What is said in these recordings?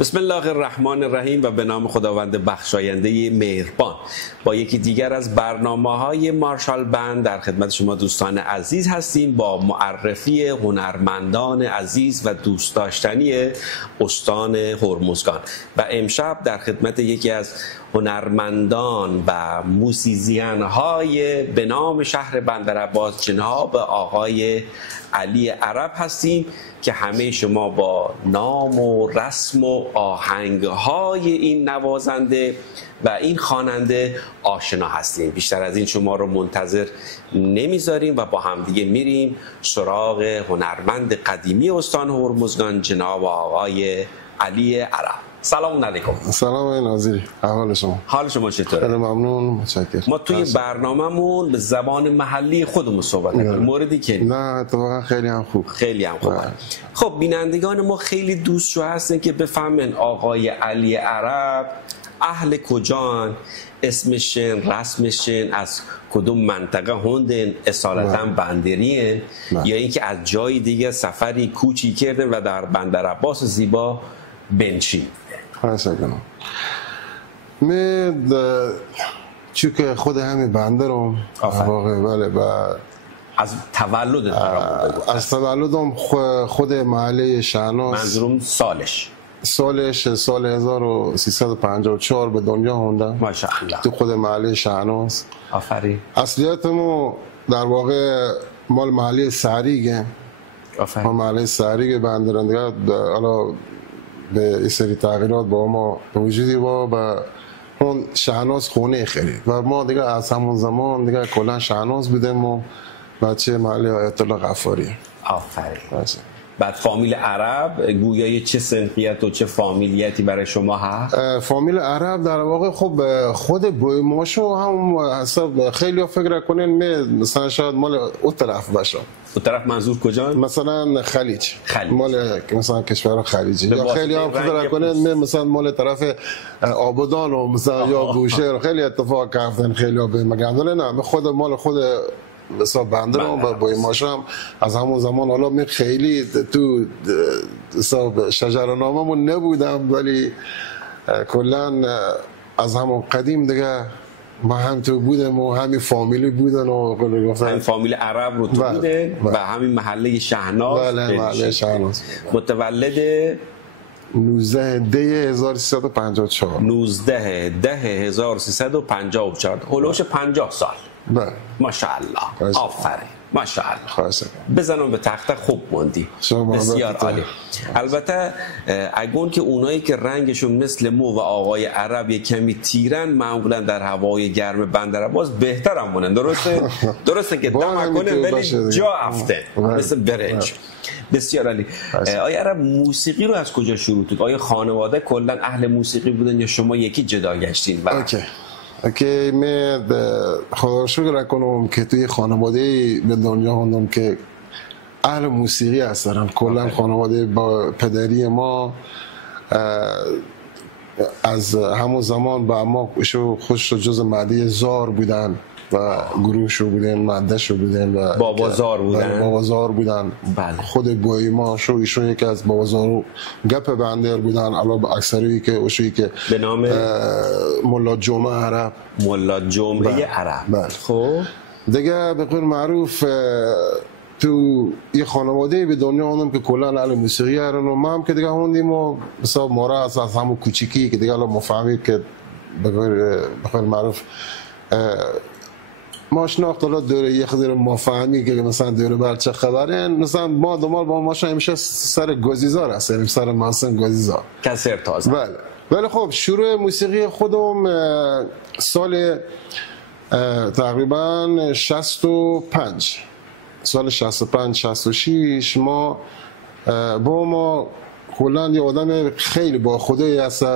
بسم الله الرحمن الرحیم و به نام خداوند بخشاینده مهربان. با یکی دیگر از برنامه‌های مارشال بند در خدمت شما دوستان عزیز هستیم با معرفی هنرمندان عزیز و دوست داشتنی استان هرمزگان و امشب در خدمت یکی از هنرمندان و موسیزیان‌های به نام شهر بندرعباس جناب آقای علی عرب هستیم که همه شما با نام و رسم و آهنگ‌های این نوازنده و این خواننده آشنا هستیم. بیشتر از این شما رو منتظر نمیذاریم و با همدیگه میریم سراغ هنرمند قدیمی استان هرمزگان جناب آقای علی عرب. سلام علیکم. سلام ناظری، احوال شما؟ حال شما چطوره؟ خیلی ممنون، متشکرم. ما توی برنامه‌مون به زبان محلی خودمون صحبت می‌کنیم. موردی که نه اتفاقا خیلی هم خوب. خیلی هم خوبه. خب بینندگان ما خیلی دوستشو هستن که بفهمن آقای علی عرب اهل کجان، اسمشن، رسمشن، از کدوم منطقه هندن، اصالتا بندرین یا اینکه از جای دیگه سفری کوچی کردن و در بندرعباس زیبا بنشین. چون که خود همین بندرم واقعا بله و از تولد از تولدم خود محله شهناز، منظورم سالش سال 1354 به دنیا آمدم. ماشاءالله. تو خود محله شهناز. آفرین. اصلیتمو در واقع مال محله سریگه. آفرین. محله سریگه بندرم دیگه حالا به این سری تغییرات با ما به وجودی و اون شهناز خونه خرید و ما دیگه از همون زمان دیگه کلا شهناز بودیم و بچه محله آیت الله غفاری. آفرین. بعد فامیل عرب گویای چه سنخیت و چه فامیلیتی برای شما هست؟ فامیل عرب در واقع خب خود بویماشو هم حساب خیلی ها فکر کنین مثلا شاید مال اون طرف باشه. اون طرف منظور کجا؟ مثلا خلیج. مال مثلا کشور خلیجی. یا خیلی ها فکر کنین مثلا مال طرف آبادان و مثلا یا بوشهر خیلی اتفاق کردن خیلی ها به مگندل نه خود مال خود مثلا بندرم و بویماشم از همون زمان حالا من خیلی تو شجرنامه‌مون نبودم ولی کلا از همون قدیم دیگه ما هم تو بودم و همین فامیلی بودن و همین فامیل عرب رو تو بودن و همین محله شهناز. بله محله شهناز. متولد 19 دی 1354 19 ده 1354 هولوش 50 سال. بله ماشاءالله. آفرین. ماشاءالله. بزنم به تخته خوب موندی. بسیار عالی. البته اگون که اونایی که رنگشون مثل مو و آقای عرب یک کمی تیرن معمولا در هوای گرم بندرعباس بهتر هم مونن. درسته که دم کنه ولی جا افته مثل برنج. بسیار عالی. آقای عرب موسیقی رو از کجا شروع کرد؟ آیا خانواده کلا اهل موسیقی بودن یا شما یکی جدا گشتین؟ اوکی من خدا رو شکر کنم که توی خانواده به دنیا آمدم که اهل موسیقی هستن. کلا خانواده با پدری ما از همون زمان با ما خودش جز مده زار بودن و گروه شو بودن، مده شو بودن و بابازار بودن. بله. خود بوی ما شو ایشون یکی از بابازارو گپ بندر بودن. علاوه بر اکثری که اوشی که به نام ملا جمعه عرب. ملا جمعه عرب. بله. خب دیگه به قول معروف تو یه خانواده به دنیا آمدم که کلا اهل موسیقی هستن و ما هم که دیگه اومدیم و مثلا مورا از همون کوچیکی که دیگه الان مفهمید که به قول معروف ما شناخت حالا دوره یه خیلی مفاهمی که مثلا دوره بر چه خبره مثلا ما دنبال با ماشا همیشه سر گزیزار هستیم، سر ماسن گزیزار کسر تازه. بله. ولی خب شروع موسیقی خودم سال تقریبا 65 سال 65 66 ما با ما کلا یه آدم خیلی با خدایی هست.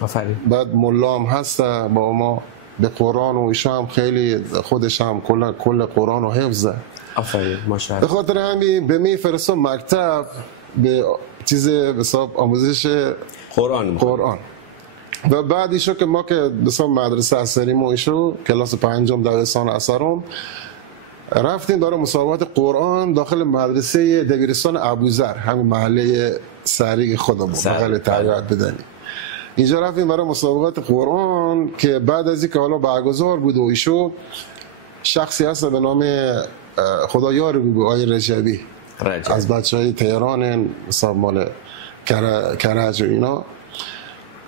آفرین. بعد ملا هم هست با ما به قرآن و ایشون هم خیلی خودش هم کل قرآن رو حفظه. آفرین. ماشاءالله. به خاطر همین به می فرستم مکتب به چیز حساب آموزش قرآن و بعد ایشو که ما که مثلا مدرسه اثریم و ایشو کلاس پنجم دبستان اثرم رفتیم داره مسابقات قرآن داخل مدرسه دبیرستان ابوذر همین محله سریع خودمون بغل تربیت بدنی. اینجا رفتیم برای مسابقات قرآن که بعد از اینکه حالا برگزار بود و ایشو شخصی هست به نام خدایار بود آقای رجبی از بچهای تهران مثلا مال کرج و اینا.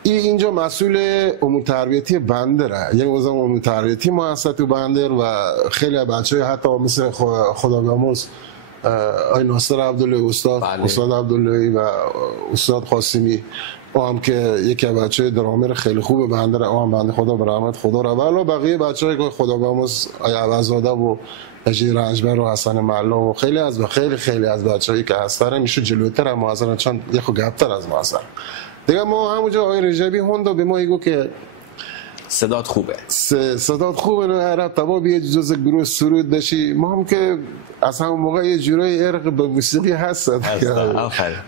اینجا مسئول امور تربیتی بندر، یعنی وزن امور تربیتی مؤسسه تو بندر و خیلی بچهای حتی مثل خدا بیامرز آقای ناصر عبدالله استاد استاد عبدالله و استاد قاسمی هم که یکی از بچهای درامر خیلی خوب بندر، هم بنده خدا به رحمت خدا رو و بقیه بچهای که خدا بیامرز آقای عوض‌زاده و اجیر رنجبر و حسن ملا و خیلی از بچه‌هایی که هستن میشه جلوتر هم معاصرن چون یخو گپتر از معاصر دیگه. ما همونجا آقای رجبی هوندو به ما ایگو که صدات خوبه نه عرب تبا بیه جز گروه سرود داشی. ما هم که از همون موقع یه جورای ارق به موسیقی هست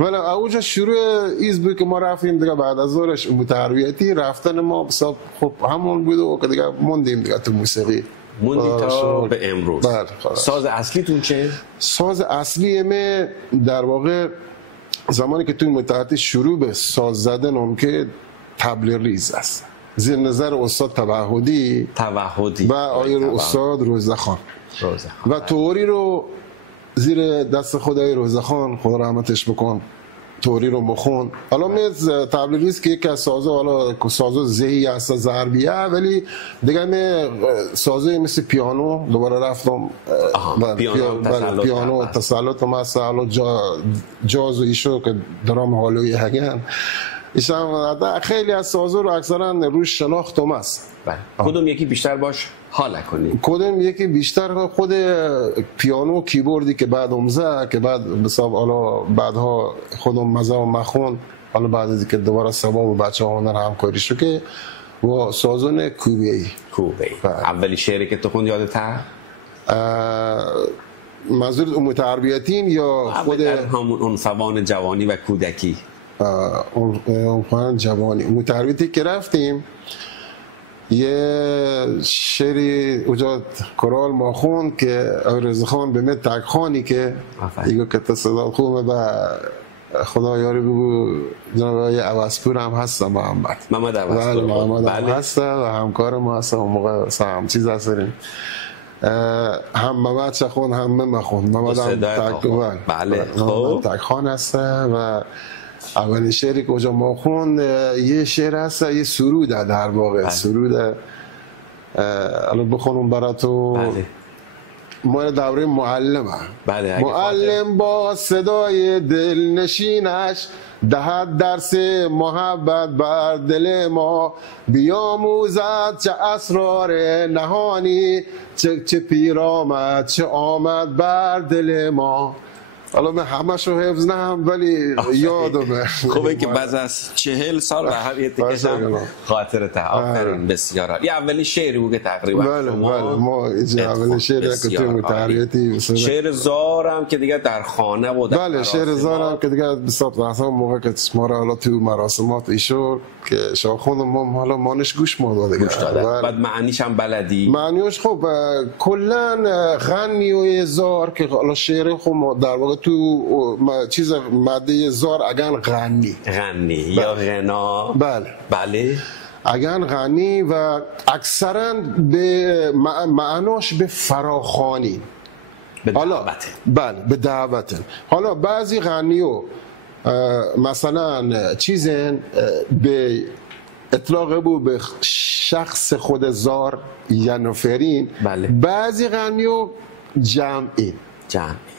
ولی اونجا شروع ایز بود که ما رفتیم دیگه بعد از ظهرش متربیتی رفتن ما خب همون بود و دیگه موندیم دیگه تو موسیقی تا به امروز. ساز اصلیتون چه؟ ساز اصلی ما در واقع زمانی که توی متحدی شروع به ساز زدن هم که طبل ریز است زیر نظر استاد توحدی و آقای استاد روزخان و توری رو زیر دست خدای روزخان خدا رحمتش بکن توری رو بخون. حالا میز طبل ریز که یکی از سازه حالا سازه زهی هست ضربیه ولی دیگه می سازه مثل پیانو دوباره رفتم پیانو تسلط مثلا جاز و ایشو که درام حالوی هگن ایشان خیلی از سازه رو اکثرا روش شناختم است. کدوم یکی بیشتر باش حال کنی؟ کدوم یکی بیشتر خود پیانو کیبوردی که بعد امزه که بعد مثلا حالا بعدها خودم مزه و مخون حالا بعد از اینکه دوباره سبا و بچه‌ها هنر همکاری شد که و سازون کوبه‌ای. اولی شعری که تو خوند یادته؟ منظور امور تربیتین یا خود همون عنفوان جوانی و کودکی؟ عنفوان جوانی متربیتی که رفتیم یه شعری اونجا کرال ما خوند که رضاخان به من تکخانی که ایگو که تصداد خوبه و خدا یاری بگو جناب عوضپور هم هستم محمد عوضپور هم هسته و همکار ما هسته اون موقع هم چیز هستیم هم محمد شخون هم من خوند محمد هم تکخان هسته و اولین شعری که اونجا ما خوند یه شعر هست یه سروده در واقع سروده الان بخونم برای تو مال دوره معلمه معلم با صدای دلنشینش دهد درس محبت بر دل ما بیاموزد چه اسرار نهانی چه پیر آمد چه آمد بر دل ما. حالا من همشو حفظ نهم ولی یادمه. خوبه که بعد از 40 سال و هر یه تکشم خاطرته. آفرین بسیار عالی. اولین شعری بود که تقریبا بله ما اولین شعری که تو متعریتی شعر زارم که دیگه در خانه و در بله شعر زارم که دیگه بساط مثلا موقع که ما را حالا تو مراسمات ایشو که شاخوند ما حالا مانش گوش ما داده بعد معنیش هم بلدی معنیش خب کلا غنی و زار که حالا شعر خب در واقع تو چیز ماده زار اگن غنی یا غنا بله اگن غنی و اکثرا به معناش به فراخوانی حالا بله به دعوت. حالا بعضی غنیو مثلا چیزن به اطلاق بود به شخص خود زار یا نفرین بعضی غنیو جمعی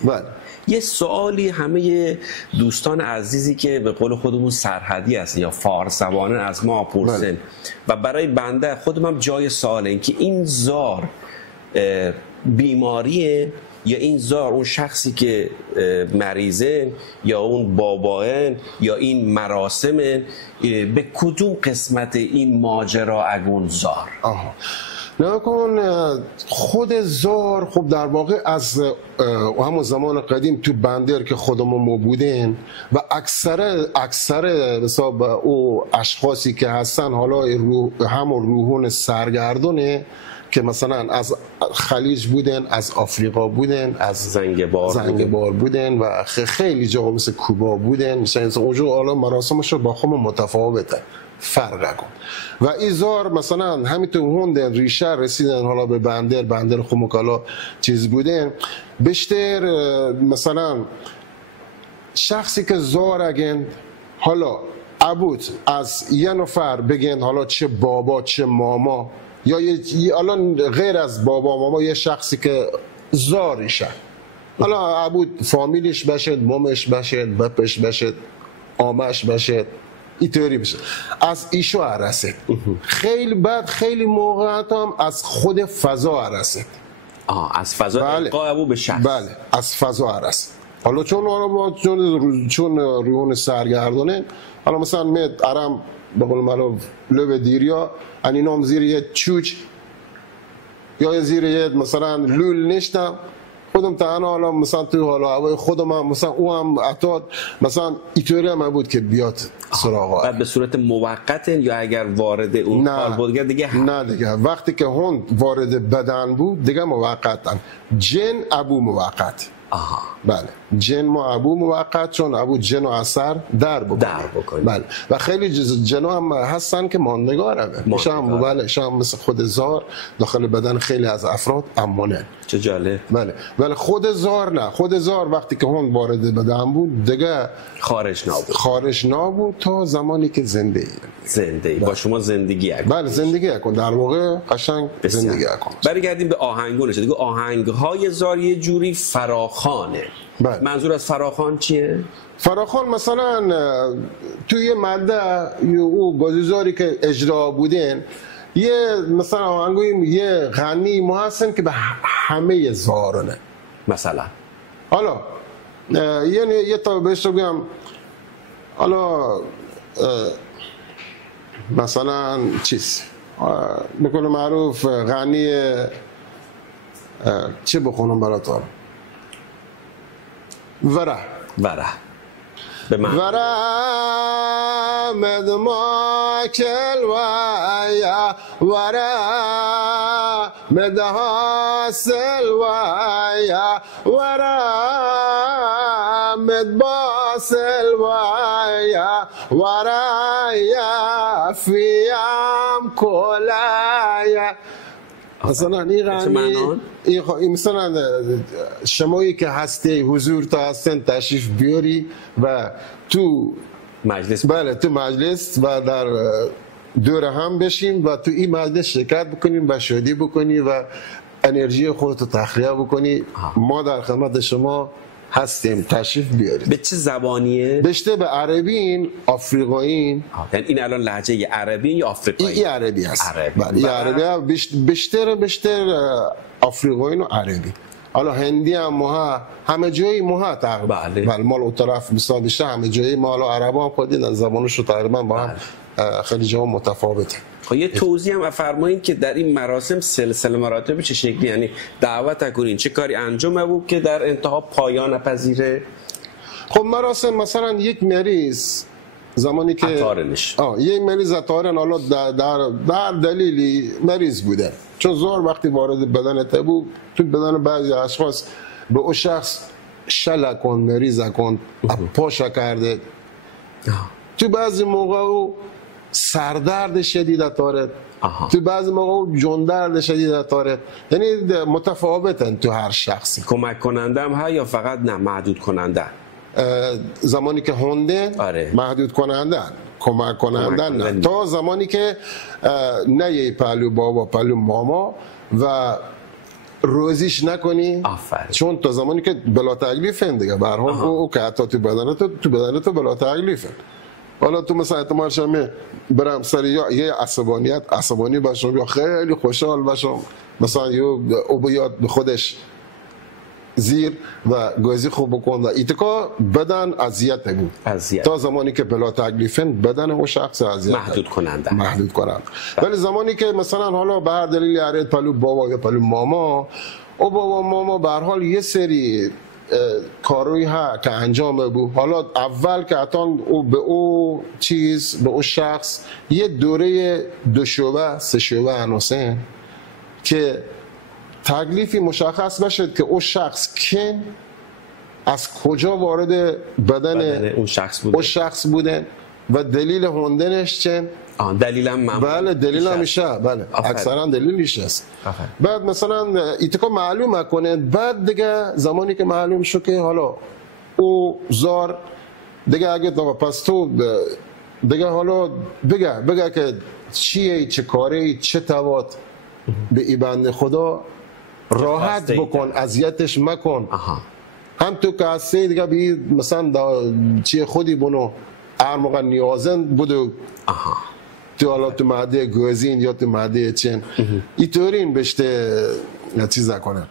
بله. یه سوالی همه دوستان عزیزی که به قول خودمون سرحدی هست یا فارسوانه از ما پرسن و برای بنده خودم هم جای سواله این که این زار بیماریه یا این زار اون شخصی که مریضه یا اون باباین یا این مراسمه به کدوم قسمت این ماجرا اگون زار؟ نکن خود زار خب در واقع از همون زمان قدیم تو بندر که خودمون ما بودیم و اکثر حساب او اشخاصی که هستن حالا همون روحون سرگردونه که مثلا از خلیج بودن، از آفریقا بودن، از زنگبار بودن و خیلی جاها مثل کوبا بودن. مثلا اونجا حالا مراسمش با خود متفاوته، فرق کن. و ایزار مثلا همینطور هوندن ریشه رسیدن حالا به بندر خموکالا چیز بودن. بیشتر مثلا شخصی که زار اگن حالا عبود از یه نفر بگن، حالا چه بابا چه ماما، یا الان غیر از بابا ماما یه شخصی که زاریشه، حالا عبود فامیلیش بشد، مامش بشد، بپش بشد، آمش بشد، اینطوری بشه. از ایشو عرسه. خیلی بعد خیلی موقعات هم از خود فضا عرسه. از فضا القا ابو به شخص. بله، از فضا عرسه. حالا چون روحون سرگردانه، حالا مثلا میاد ارم بقول معلوم لب دیریا انینام زیر یه چوچ یا زیر یه مثلا لول نشتم خودم تنها، حالا مثلا تو حالا هوای خودم هم مثلا او هم اتاد مثلا اینطوری هم بود که بیاد سراغ. بعد به صورت موقت یا اگر وارد اون حال بود دیگه نه دیگه وقتی که هون وارد بدن بود دیگه موقتن. جن ابو موقت. بله، جن ما ابو موقت، چون ابو جن و اثر در بکنه. بله، و خیلی جنا هم هستن که ماندگار هم بله، شام مثل خود زار داخل بدن خیلی از افراد امانه. چه جالب. بله، ولی خود زار نه، خود زار وقتی که اون وارد بدن بود دیگه خارج نابود تا زمانی که زنده با شما زندگی کن. بله، زندگی کن، در واقع قشنگ زندگی کن. برگردیم به آهنگونش. دیگه آهنگ‌های زار یه جوری فراخوانه. بله. منظور از فراخوان چیه؟ فراخوان مثلا توی ماده او گازیزاری که اجرا بودن، یه مثلا آهنگوی یه غنی ما هستن که به همه زارونه. مثلا حالا یعنی یه تا بهش بگم، حالا مثلا چیز بکنه معروف غنی چه بخونم براتون؟ وره مدماكل ويا ورا مدهاسل ويا ورا مدباسل ويا ورايا في عام كولايا. مثلا این مثلا شمایی که هستی حضور تا هستن تشریف بیاری و تو مجلس، بله تو مجلس و در دور هم بشیم و تو این مجلس شرکت بکنیم و شادی بکنی و انرژی خودتو تخلیه بکنی. ما در خدمت شما هستیم، تشریف بیارید. به چه زبانیه؟ بیشتر به عربی، آفریقایی. یعنی این الان لهجه عربی یا آفریقایی؟ این عربی هست. بله، عربی بیشتر آفریقایی و عربی. حالا هندی هم ما همه جایی ما تقریبا. بله، مال اون طرف مثلا بیشتر همه جایی ما. حالا عربا هم خودی زبانش رو تقریبا با هم خیلی جا متفاوته. خب یه توضیح هم فرمایید که در این مراسم سلسله مراتب چه شکلی، یعنی دعوت کنین چه کاری انجام بود که در انتها پایان پذیره؟ خب مراسم مثلا یک مریض زمانی که یک مریض اتارن، حالا در دلیلی مریض بوده، چون زار وقتی وارد بدن تبو تو بدن بعضی اشخاص به اون شخص شل کن، مریض کن، پاشا کرده. تو بعضی موقع سردرد شدید داره، تو بعضی موقع جندرد شدید داره، یعنی متفاوتن تو هر شخصی. کمک کننده هم ها یا فقط نه محدود کننده؟ زمانی که هنده محدود کننده، کمک کننده نه، تا زمانی که نه یه پهلو بابا پهلو ماما و روزیش نکنی. چون تا زمانی که بلا تکلیف هم دیگه به هر حال او که حتی تو بدن تو بلا تکلیف هم. حالا تو مثلا احتمال شمه برم سر یا یه عصبانی باشم یا خیلی خوشحال باشم، مثلا او بیاد به خودش زیر و گازی خوب بکن و ایتکا بدن اذیت بود تا زمانی که بلا تکلیفن بدن و شخص اذیت محدود کننده. ولی زمانی که مثلا حالا به هر دلیلی هر پلو بابا یا پلو ماما او بابا ماما به هر حال یه سری کاروی ها که انجام بود، حالا اول که اتان او به او چیز به او شخص یه دوره 2 شعبه 3 شعبه انوسن که تکلیفی مشخص بشه که اون شخص که از کجا وارد بدن اون شخص بوده و دلیل هوندنش چه؟ دلیلم بله دلیلم میشه، بله اکثرا دلیلش است. بعد مثلا ایتکا معلوم کنه، بعد دیگه زمانی که معلوم شد که حالا او زار دیگه اگه پس تو دیگه حالا بگه که چیه، چه کاری، چه توات به ای بنده خدا راحت بکن، اذیتش مکن. هم تو که هستی دیگه بی مثلا چیه خودی بونو هر موقع نیازن بودو تو حالا تو معده گوزین یا تو معده چین اینطورین بشته چیزا کنه.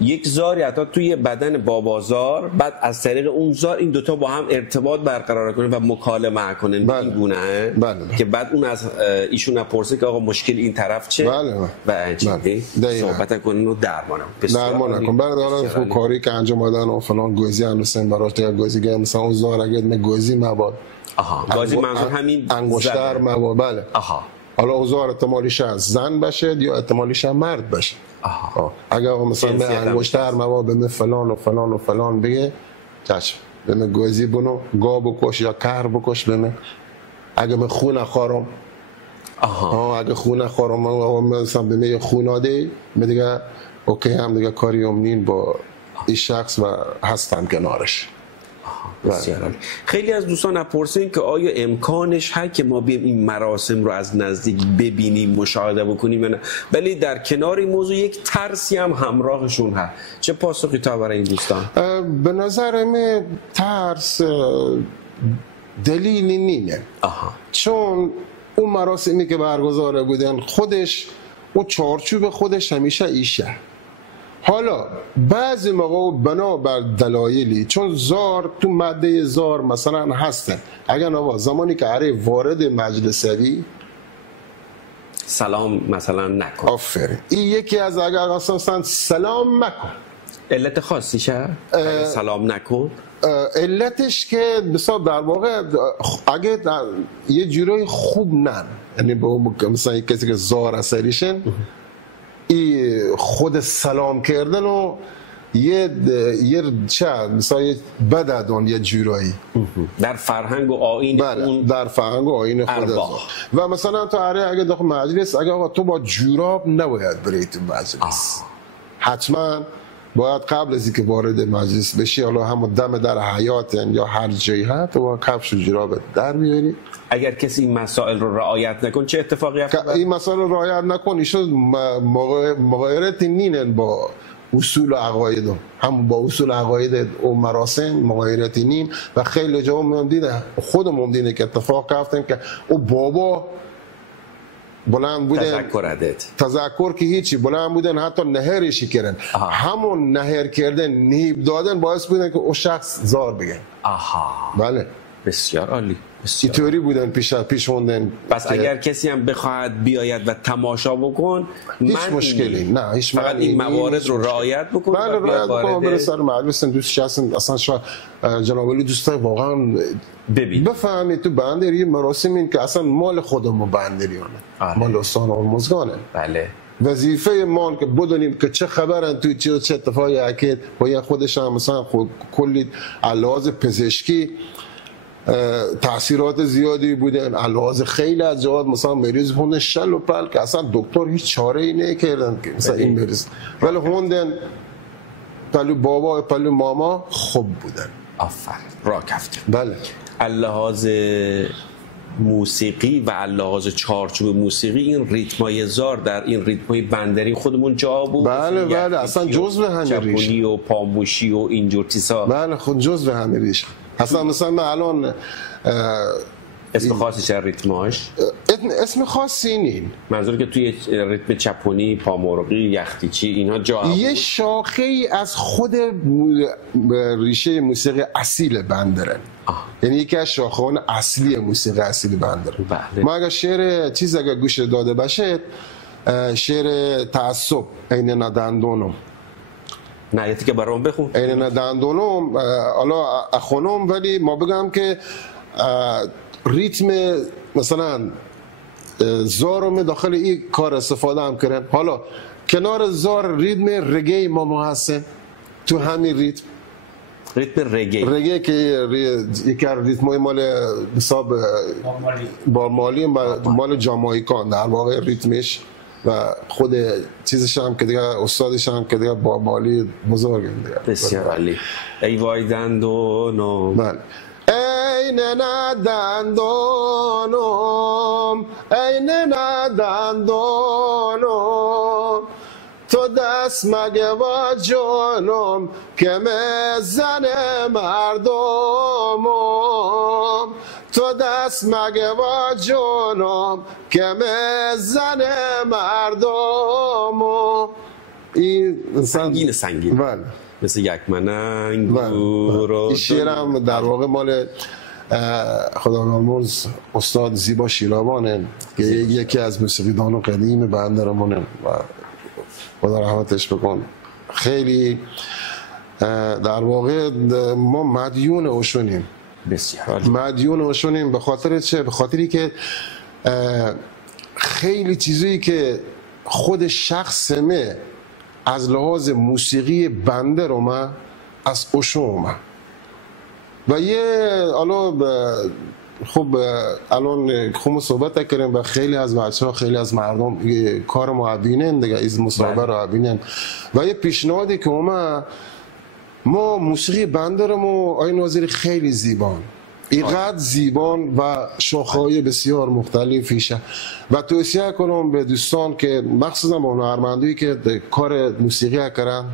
یک زاری حتی توی بدن بابازار، بعد از طریق اون زار این دوتا با هم ارتباط برقرار کنه و مکالمه کنن. این گونه که بعد اون از ایشون پرسه که آقا مشکل این طرف چه و صحبت کنن و درمان کن. بعد حالا کاری که انجام دادن و فلان گوزی هنوزن براش دیگه گوزی گه مثلا اون زار اگه گوزی مباد گوزی منظور همین انگشتر مباد. بله حالا اوزار احتمالیش از زن باشه یا احتمالیش مرد باشه. اگه مثلا به انگشتر مواد به فلان و فلان و فلان بگه چشم به گوزی بونو گا بکش یا کر بکش به اگه به خون خارم اگه خون خارم مثلا به خوناده دیگه اوکی هم دیگه کاری امنین با این شخص و هستم کنارش. خیلی از دوستان پرسین که آیا امکانش هست که ما بیم این مراسم رو از نزدیک ببینیم، مشاهده بکنیم یا نه؟ ولی در کنار این موضوع یک ترسی هم همراهشون هست. چه پاسخی تا برای این دوستان؟ به نظر من ترس دلیلی نیست. چون اون مراسمی که برگزار بودن خودش و چارچوب خودش همیشه ایشه. حالا بعضی موقع بنا بر دلایلی چون زار تو ماده زار مثلا هستن، اگر نوا زمانی که عری وارد مجلسوی سلام مثلا نکن. آفرین. این یکی از اگر اساسا سلام مکن. علت خاصی شه سلام نکن؟ علتش که مثلا در واقع اگه یه جورای خوب نن، یعنی به مثلا کسی که زار اثریشن ای خود سلام کردن و یه چه مثلا بددان یه جورایی در فرهنگ و آیین اون در فرهنگ و آیین خود و مثلا تو اگه داخل مجلس اگه آقا تو با جوراب نباید بری تو مجلس، حتما باید قبل از اینکه وارد مجلس بشی حالا هم دم در حیات یا هر جایی هست تو با کفش و جوراب در بیاری. اگر کسی این مسائل رو رعایت نکن چه اتفاقی افتاد؟ این مسائل رو رعایت نکن ایشون مغایرتی نینن با اصول عقاید، هم با اصول عقاید و مراسم مغایرتی نین و خیلی جا ممدینه خودمون دیده که اتفاق افتاد که او بابا بلند بودن تذکر که هیچی بلند بودن حتی نهرشی کردن. همون نهر کردن نیب دادن باعث بودن که او شخص زار بگن. بله بسیار عالی. اینطوری بودن پیش موندن. پس اگر کسی هم بخواهد بیاید و تماشا بکن هیچ مشکلی نه، هیچ فقط این موارد رو رعایت بکن. بله رعایت بکن برای سر مجلس دوست هستن اصلا شاید جناب علی دوستای واقعا بفهمید تو بندری مراسم این که اصلا مال خودمون بندریانه مال استان هرمزگانه. بله وظیفه ما که بدونیم که چه خبرن تو چه اتفاقی اکید باید خودش هم مثلا کلی علاوه پزشکی تاثیرات زیادی بودن، علاوه خیلی از جواد مثلا مریض هوندن شل و پل که اصلا دکتر هیچ چاره ای نکردن که مثلا این مریض، ولی هوندن پلو بابا پلو ماما خوب بودن. آفرین را کفت. بله اللحاظ موسیقی و اللحاظ چارچوب موسیقی این ریتمای زار در این ریتمای بندری خودمون جا بود. بله اصلا جزء همین ریشه و پاموشی و اینجور چیزا. بله خود جزء همین ریشه. اصلا مثلا من الان اسم خاصی چه ریتماش؟ اسم خاصی نین. منظور که توی ریتم چپونی، پامورقی، یختیچی اینها جا بود. یه شاخه ای از خود ریشه موسیقی اصیل بندرن. یعنی یکی از شاخه‌های اصلی موسیقی اصیل بندرن. بله. ما اگر شعر چیز اگر گوش داده باشه شعر تعصب عین ندندونم نه که برام بخون. عین ندندونم حالا اخونم، ولی ما بگم که ریتم مثلا زارم داخل این کار استفاده هم کردن. حالا کنار زار ریتم رگی ما هستیم تو همین ریتم رگی که یکی از ریتمای مال حساب بارمالی مال جامائیکان در واقع ریتمش و خود چیزش هم که دیگه استادش هم که دیگه بارمالی بزرگه دیگه. بسیار عالی. ای وای دندونم بله ای نه دندونم ای نه دندونم تو دست مگه و جانم که مزن مردمم تو دست مگه و جانم که مزن مردمم. این سنگین بله مثل یک مننگ این شعرم در واقع مال خدا بیامرز استاد زیبا شیرابانه که یکی از موسیقیدان قدیم بندرمونه و خدا رحمتش بکن. خیلی در واقع ما مدیون اوشونیم، بسیار مدیون اوشونیم. به خاطر چه؟ به خاطری که خیلی چیزایی که خود شخصمه از لحاظ موسیقی بنده رو من از اوشون و یه خب الان خوب صحبت کردیم و خیلی از بچه‌ها خیلی از مردم کار ما ببینن دیگه از مصاحبه رو ببینن و یه پیشنهادی که ما موسیقی بنده رو آقای ناظری خیلی زیبان اینقدر زیبان و شاخه‌های بسیار مختلفیشه و توصیه کنم به دوستان که مخصوصا هنرمندایی که کار موسیقی کردن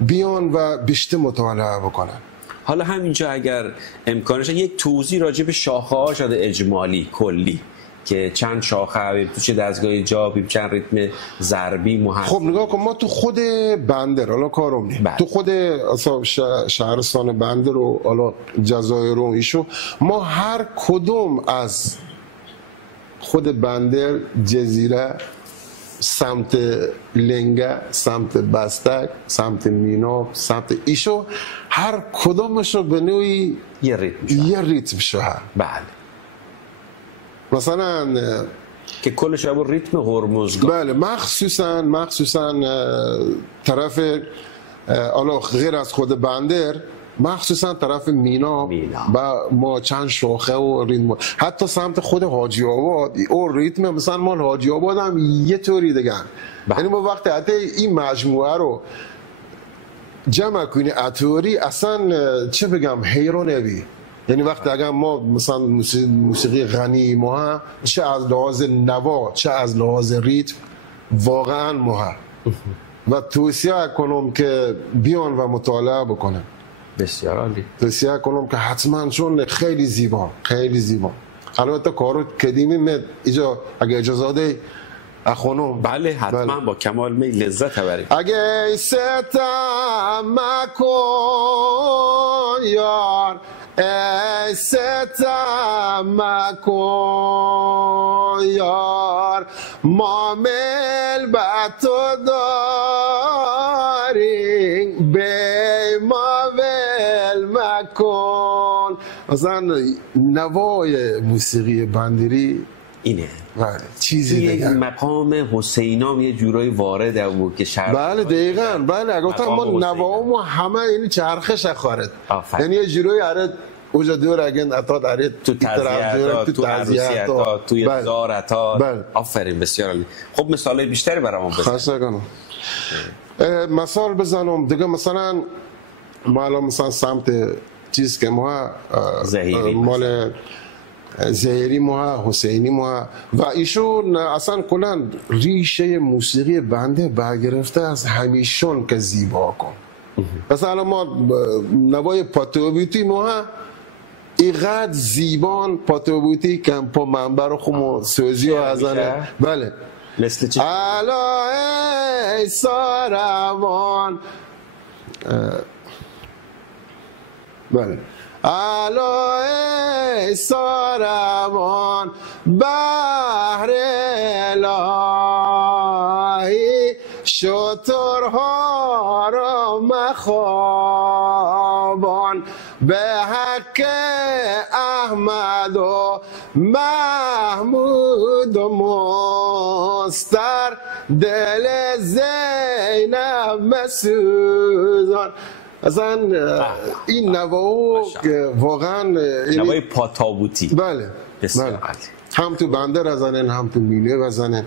بیان و بیشتر مطالعه بکنن. حالا همینجا اگر امکانش یک توضیح راجع به شاخه‌ها شده اجمالی کلی که چند شاخه تو چه دستگاه جابی چند ریتم ضربی مهم. خب نگاه کن ما تو خود بندر حالا کارم تو خود شهرستان بندر و حالا جزایر و ایشو ما هر کدوم از خود بندر جزیره سمت لنگه سمت بستک سمت میناب سمت ایشو هر کدومشو به نوعی یه ریتم شوه. بله مثلا که کلش هم ریتم هرمزگان. بله مخصوصا طرف حالا غیر از خود بندر مخصوصا طرف مینا و ما چند شاخه و ریتم حتی سمت خود حاجی آباد او ریتم مثلا مال حاجی آباد هم یه طوری دیگه. یعنی ما وقتی حتی این مجموعه رو جمع کنی اتوری اصلا چه بگم حیران نبی. یعنی وقتی اگر ما مثلا موسیقی غنی ما چه از لحاظ نوا چه از لحاظ ریتم واقعا ما و توصیه کنم که بیان و مطالعه بکنن. بسیار عالی. توصیه کنم که حتما چون خیلی زیبا البته کارو قدیمی اینجا اگه اجازه ده اخونم. بله حتما با کمال میل لذت ببرید. اگه ستم مکن یار ای ستم مکن یار ما میل به تو داریم به ما ول مکن. مثلا نوای موسیقی بندری اینه. بله چیزی دیگه مقام حسینام یه جورایی وارد بود که شرط. بله دقیقاً بله اگه ما نوامو همه یعنی چرخش خارد یعنی یه جورایی اره اوجا دور اگه اتاد اره تو تعزیه‌ها تو زارت‌ها. آفرین بسیار عالی. خب مثالای بیشتری برامون بزن. خواهش می‌کنم. مثال بزنم دیگه مثلا ما الان مثلا سمت چیز که ما مال زهری ما حسینی ما و ایشون اصلا کلا ریشه موسیقی بنده برگرفته از همیشون که زیبا کن. مثلا ما نوای پاتوبیتی ما اینقدر زیبان پاتوبیتی که پا منبر خمو سوزی و ازنه. بله مثل چی؟ الا ای ساروان بله الا ای ساروان بحر الهی شترها را مخوابان به حق احمد و محمود و مستر دل زینب مسوزان. اصلا این نوا واقعا نوای پاتابوتی. بله بسیار هم تو بنده بزنن هم تو مینه بزنن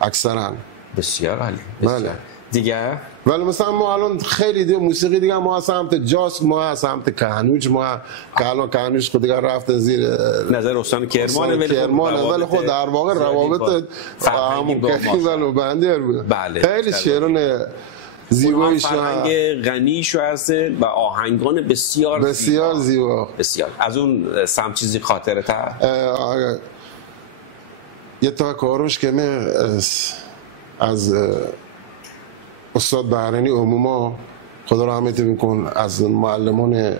اکثرا. بسیار عالی. بله دیگه ولی مثلا ما الان خیلی دیگه موسیقی دیگه ما سمت جاز، ما سمت کهنوج، ما که الان کهنوج خود دیگه رفته زیر نظر استان کرمان، ولی خود در واقع روابط همون و بنده بود. بله خیلی شعران زیباییش فرهنگ غنیش هست و آهنگان بسیار زیبا. بسیار. از اون سم چیزی خاطرت هست؟ یه تا کاروش که من از استاد بحرینی عموما خدا رحمت میکن، از معلمان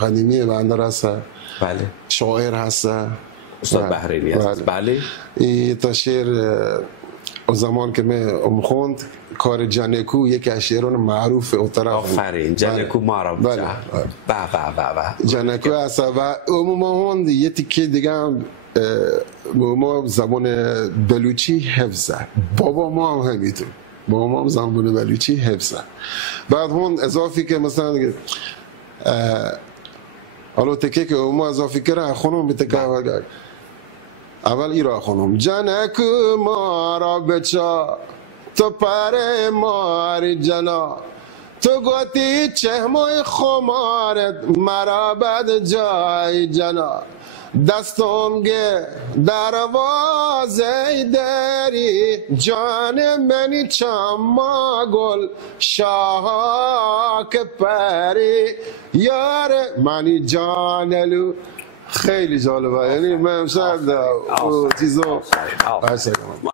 قدیمی بنده هست. بله. شاعر هست استاد بحرینی هست. بله. این تا شعر اون زمان که من خوند کار جنکو یکی از شعران معروف او طرف. آفرین جنکو معروف. بله. جنکو هست و عموما هند یه تیکه دیگه هم ما زبان بلوچی حفظه. بابا ما هم همینطور، با ما هم زبان بلوچی حفظه. بعد اون اضافی که مثلا حالا تکه که ما اضافی کرده خونم بتکه اول ای را خونم جنکو ما را بچا تو پر ماری جنا تو گوتی چهموی خمارت مرا بد جای جنا دستم گه دروازه داری جان منی چما گل شاهک پری یار منی جانلو. خیلی جالبه. یعنی من شاید چیزا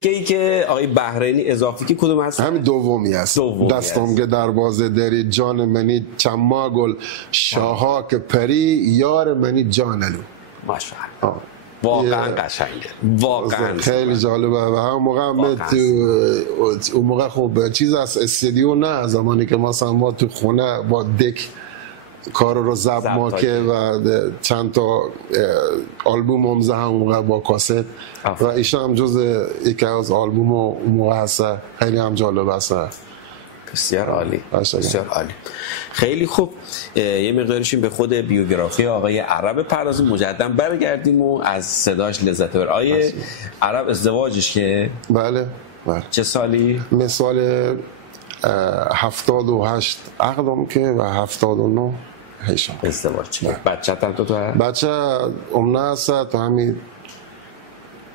که آقای بحرینی اضافی که کدوم هست؟ همین دومی هست. دستم که دروازه داری جان منی چما گل شاهک پری یار منی جانلو. ماشاءالله. واقعا قشنگه. واقعا خیلی جالبه. و هم موقع اون موقع خب چیز از استودیو نه، زمانی که مثلا ما تو خونه با دک کار رو ضبط ما که و چند تا آلبوم هم زدم موقع با کاست و ایشان هم جز یکی از آلبوم اون موقع هست. خیلی هم جالب هست. بسیار عالی. بسیار عالی. خیلی خوب. یه مقدارشیم به خود بیوگرافی آقای عرب پردازیم، مجددا برگردیم و از صداش لذت ببریم. آقای عرب ازدواجش که بله چه سالی؟ مثال 78 عقدم که و 79 هیشم ازدواج. بچه هم تو هست؟ بچه امنه هست تو همین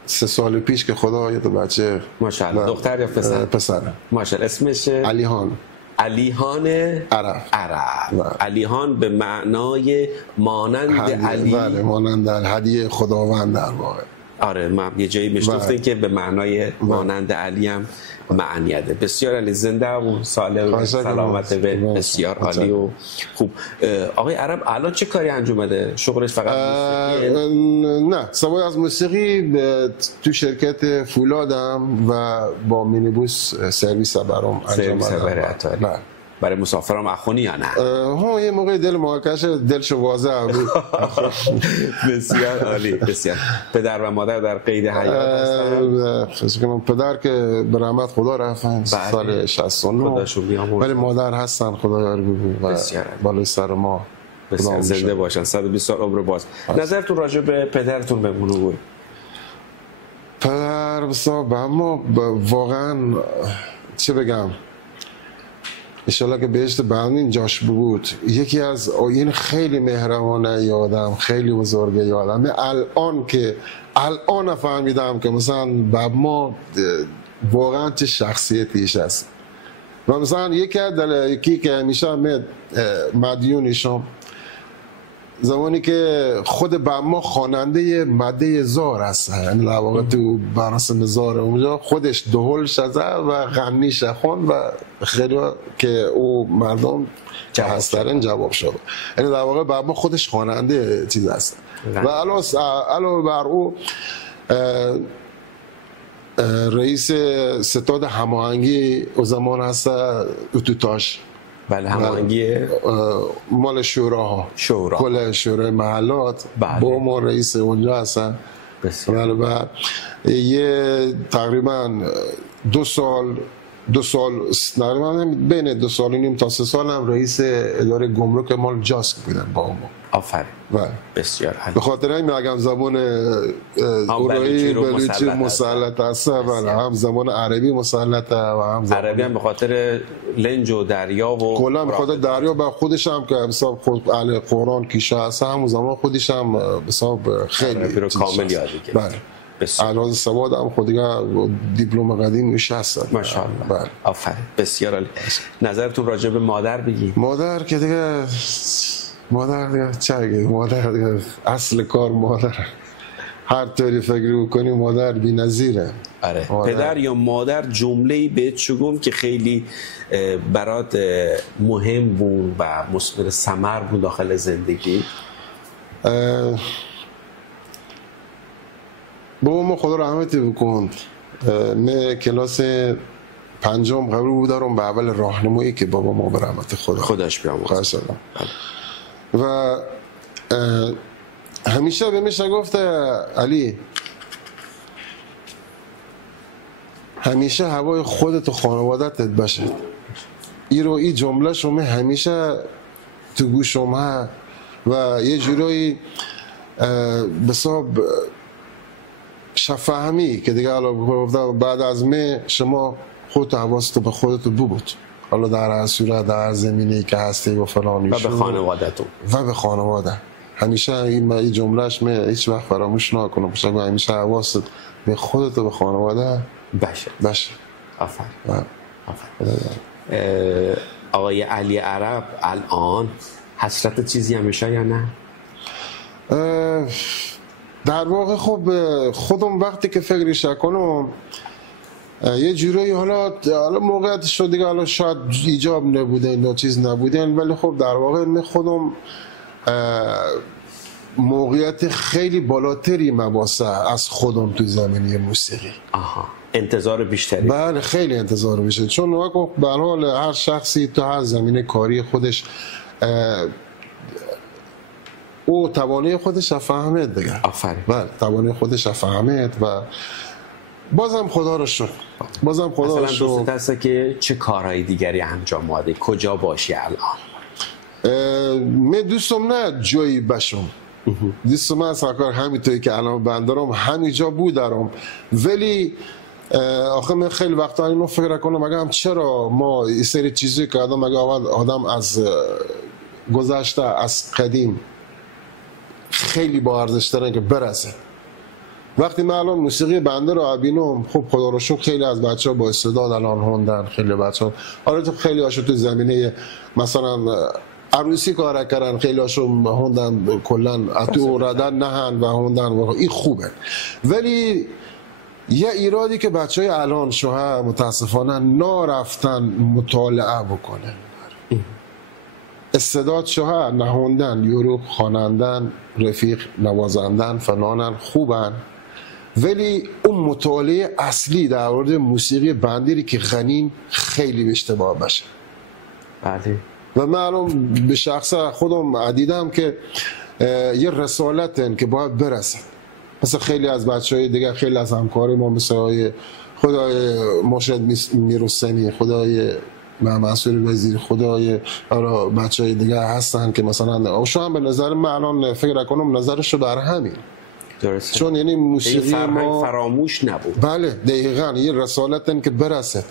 3 سال پیش که خدا یه تو بچه. ماشاءالله. دختر یا پسر؟ پسر. ماشاءالله. اسمش علیهان. علیهان عرب. علیهان به معنای مانند علی. بله مانند هدیه خداوند در واقع. آره ما یه جایی میشنفتیم که به معنای مانند علی هم معنیده. بسیار علی زنده و سالم و سلامت به بسیار عالی و خوب. آقای عرب الان چه کاری انجام بده؟ شغلش فقط موسیقیه؟ نه سوای از موسیقی تو شرکت فولادم و با مینیبوس سرویس برام انجام بدم. برای مسافران اخونی یا نه؟ ها یه موقع دل ماکش دلشو واضح بود. بسیار عالی. بسیار. پدر و مادر در قید حیات هستن؟ پدر که به رحمت خدا رفتن سال 69 ولی مادر هستن خدا یار بود و بالای سر ما. بسیار زنده باشن 120 سال عمر باز. نظرتون راجع به پدرتون بگو. پدر بسیار به ما واقعا چه بگم، انشالله که بهشت بهمین جاش بود. یکی از این خیلی مهربانه یادم، خیلی بزرگه یادم. الان فهمیدم که مثلا باب ما واقعا چه شخصیتیش است. و مثلا یکی که همیشه مدیونشم زمانی که خود باب ما خواننده مده زار هست، یعنی در واقع تو مراسم زار اونجا خودش دهل شده و غنیش خوند و خیلی که او مردم که هستن جواب شد. یعنی در واقع باب ما خودش خواننده چیز هست و علاوه بر او رئیس ستاد هماهنگی او زمان هست اتوتاش. بله هماهنگی مال شورا کل شورای محلات. با ما رئیس اونجا هستن بسیار. و یه تقریبا 2 سال تقریبا بین 2 سال و نیم تا 3 سال هم رئیس اداره گمرک مال جاسک بودن با ما. آفرین. بسیار عالی. به خاطر این میگم زبان اورایی بلوچی مسلط است و هم زبان عربی مسلطه و هم عربی هم به خاطر لنج و دریا و کلا به خاطر دریا و خودش هم که حساب خود اهل قرآن کیشه است، همون زمان خودش هم حساب خیلی عربی رو کامل یاد گرفت. بله. الان سواد هم خود دیگه دیپلم قدیم میشه است. ماشاءالله. بله. آفرین. بسیار عالی. نظرتون راجع به مادر بگی؟ مادر که دیگه چه بگیم، مادر دیگه اصل کار مادر، هر طوری فکر بکنی مادر بی‌نظیره. آره. پدر یا مادر جمله‌ای بهت شگم که خیلی برات مهم بود و مثمر ثمر بود داخل زندگی؟ بابا خدا رحمتی بکن، من کلاس 5 قبول بودم به اول راهنمایی که بابا ما به رحمت خداش بیامرزه و همیشه به میشه گفته علی همیشه هوای خودت و خانوادتت باشه. این جمله شما همیشه تو گوش شما و یه جورایی بساب شفاهمی که دیگه الان بعد از من شما خودت حواست به خودت بود، حالا در هر صورت در هر زمینه‌ای که هستی و فلانی و به خانواده‌تون و به خانواده. همیشه این جملهش من هیچ وقت فراموش نکنم، همیشه حواست به خودت و به خانواده باشه. آفرین. آقای علی عرب الان حسرت چیزی همیشه یا نه؟ در واقع خب خودم وقتی که فکرش کنم یه جورایی حالا موقعیت شد دیگه، حالا شاید ایجاب نبوده اینا چیز نبودن، ولی خب در واقع من خودم موقعیت خیلی بالاتری مباسه از خودم تو زمینه موسیقی. انتظار بیشتری؟ بله خیلی انتظار بیشتری، چون به هر حال هر شخصی تو هر زمینه کاری خودش او توانایی خودش فهمید دیگه. آفرین. بله توانایی خودش فهمید و بازم خدا رو شکر. مثلا دوست هست که چه کارهای دیگری انجام داده، کجا باشی الان؟ من دوستم نه جایی باشم، دوستم اصلا کار همینطوری که الان بندارم همینجا بودم، ولی آخه من خیلی وقتا اینو فکر کنم مگم چرا ما این سری چیزی که آدم از گذشته از قدیم خیلی با ارزش داره که برسه. وقتی من الان موسیقی بنده رو ببینم، خب خدا رو شکر خیلی از بچه‌ها با استعداد الان خوندن، خیلی بچه‌ها آره تو خیلی هاشو تو زمینه مثلا عروسی کار کردن، خیلی هاشو خوندن کلا تو ردن نهن و خوندن و این خوبه، ولی یه ایرادی که بچه‌های الان شوها متاسفانه نرفتن مطالعه بکنن. استعداد شوها نهوندن، یورو خوانندن، رفیق نوازندن، فنانن خوبن، ولی اون مطالعه اصلی در مورد موسیقی بندی که غنین خیلی اشتباه بشه. بله. و من الان به شخص خودم دیدم که یه رسالتن که باید برسه. مثلا خیلی از بچهای دیگه، خیلی از همکار ما مثل خدای مرشد میرسمی، خدای منصور وزیر، خدای بچهای دیگه هستن که مثلا شاید به نظر من الان فکر کنم نظرشو بر همین درسته. چون یعنی موسیقی ما فراموش نبود. بله دقیقاً یه رسالتن که برسد،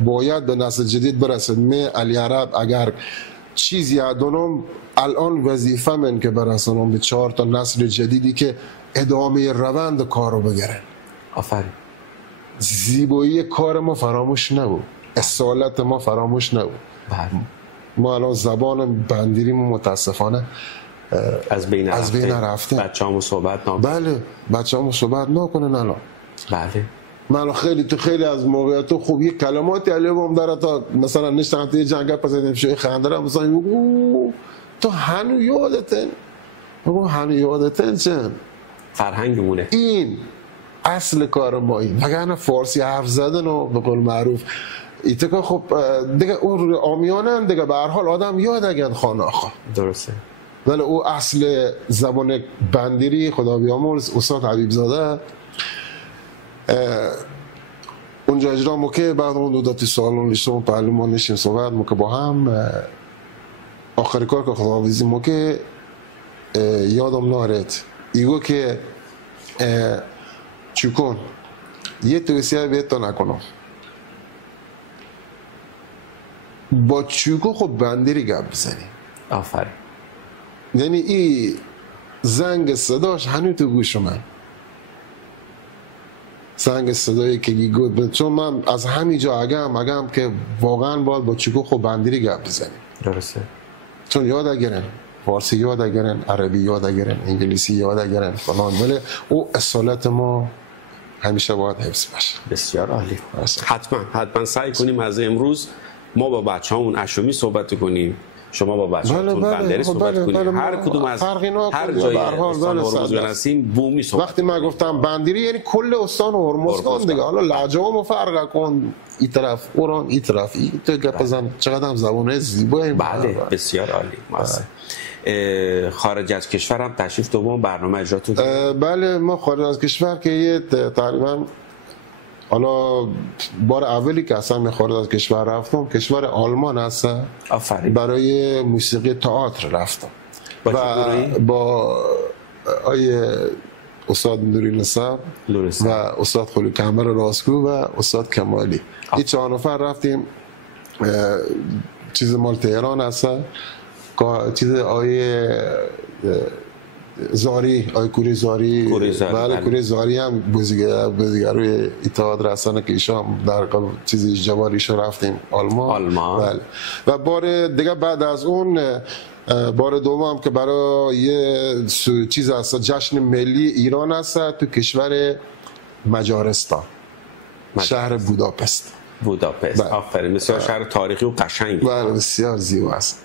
باید به نسل جدید برسد. من علی عرب اگر چیزی دارم الان وظیفه من که برسونم به 4 تا نسل جدیدی که ادامه روند کارو بگیرن. آفرین. زیبایی کار ما فراموش نبود، اصالت ما فراموش نبود. ما الان زبان بندیریم متاسفانه از بین رفته. بچه‌هامو صحبت نکنن. بله بچه‌هامو صحبت نکنن الان. بله. من خیلی از موقعیت خوب یک کلماتی علیهم داره تا مثلا نشتم توی جنگل پس شوی خنده مثلا تو هنو یادتن بابا، هنو یادتن چند فرهنگمونه. این اصل کار ما این وگرنه فارسی حرف زدن و به قول معروف ایتکا خب دیگه اون آمیانه دیگه به هر حال آدم یاد اگه خانه آخا. درسته. ولی او اصل زبان بندری خدا بیامرز استاد حبیب زاده اونجا اجرا موکه. بعد اون دوداتی سالون لیشتم پهلوان نشیم صحبت موکه با هم آخری کار که خداویزی موکه یادم نارد ایگو که چیکن یه توصیه بهت تا نکنم با چیکو خب بندری گپ بزنی. آفرین. یعنی این زنگ صداش هنوز تو گوش من، زنگ صدایی که گفت، چون من از همینجا اگم که واقعا باید با چیکو خب بندری گپ بزنی. درسته. چون یاد اگرن فارسی یاد اگرن، عربی یاد اگرن، انگلیسی یاد اگرن فلان، ولی او اصالت ما همیشه باید حفظ بشه. بسیار عالی. حتما سعی کنیم از امروز ما با بچه‌هامون اشومی صحبت کنیم، شما با بچه‌هاتون بندری صحبت کنید. هر کدوم از هر جای استان هرمزگان هستیم بومی صحبت. وقتی من گفتم بندری یعنی کل استان هرمزگان دیگه. حالا لهجه‌مو فرق کن، این طرف اوران، این طرف این تو گپ بزن. چقدر هم زبان زیبایی. بله بسیار عالی. خارج از کشور هم تشریف دوم برنامه اجراتون؟ بله ما خارج از کشور که یه تقریبا حالا بار اولی که اصلا خارج از کشور رفتم کشور آلمان هست. آفرین. برای موسیقی تئاتر رفتم و با آیه استاد نوری نصب و استاد خلو کمر راستگو و استاد کمالی. این 4 نفر رفتیم. چیز مال تهران هست، چیز آیه زاری، آی کوری زاری. بله کوری زاری هم بازیگروی اتحاد رسانه که ایشان در چیزی جواریشو رفتیم آلمان. بله. و بار دیگه بعد از اون بار دوم که برای یه چیز هست جشن ملی ایران هست تو کشور مجارستان. شهر بوداپست. آفرین. بسیار شهر تاریخی و قشنگی. بله بسیار زیبا است.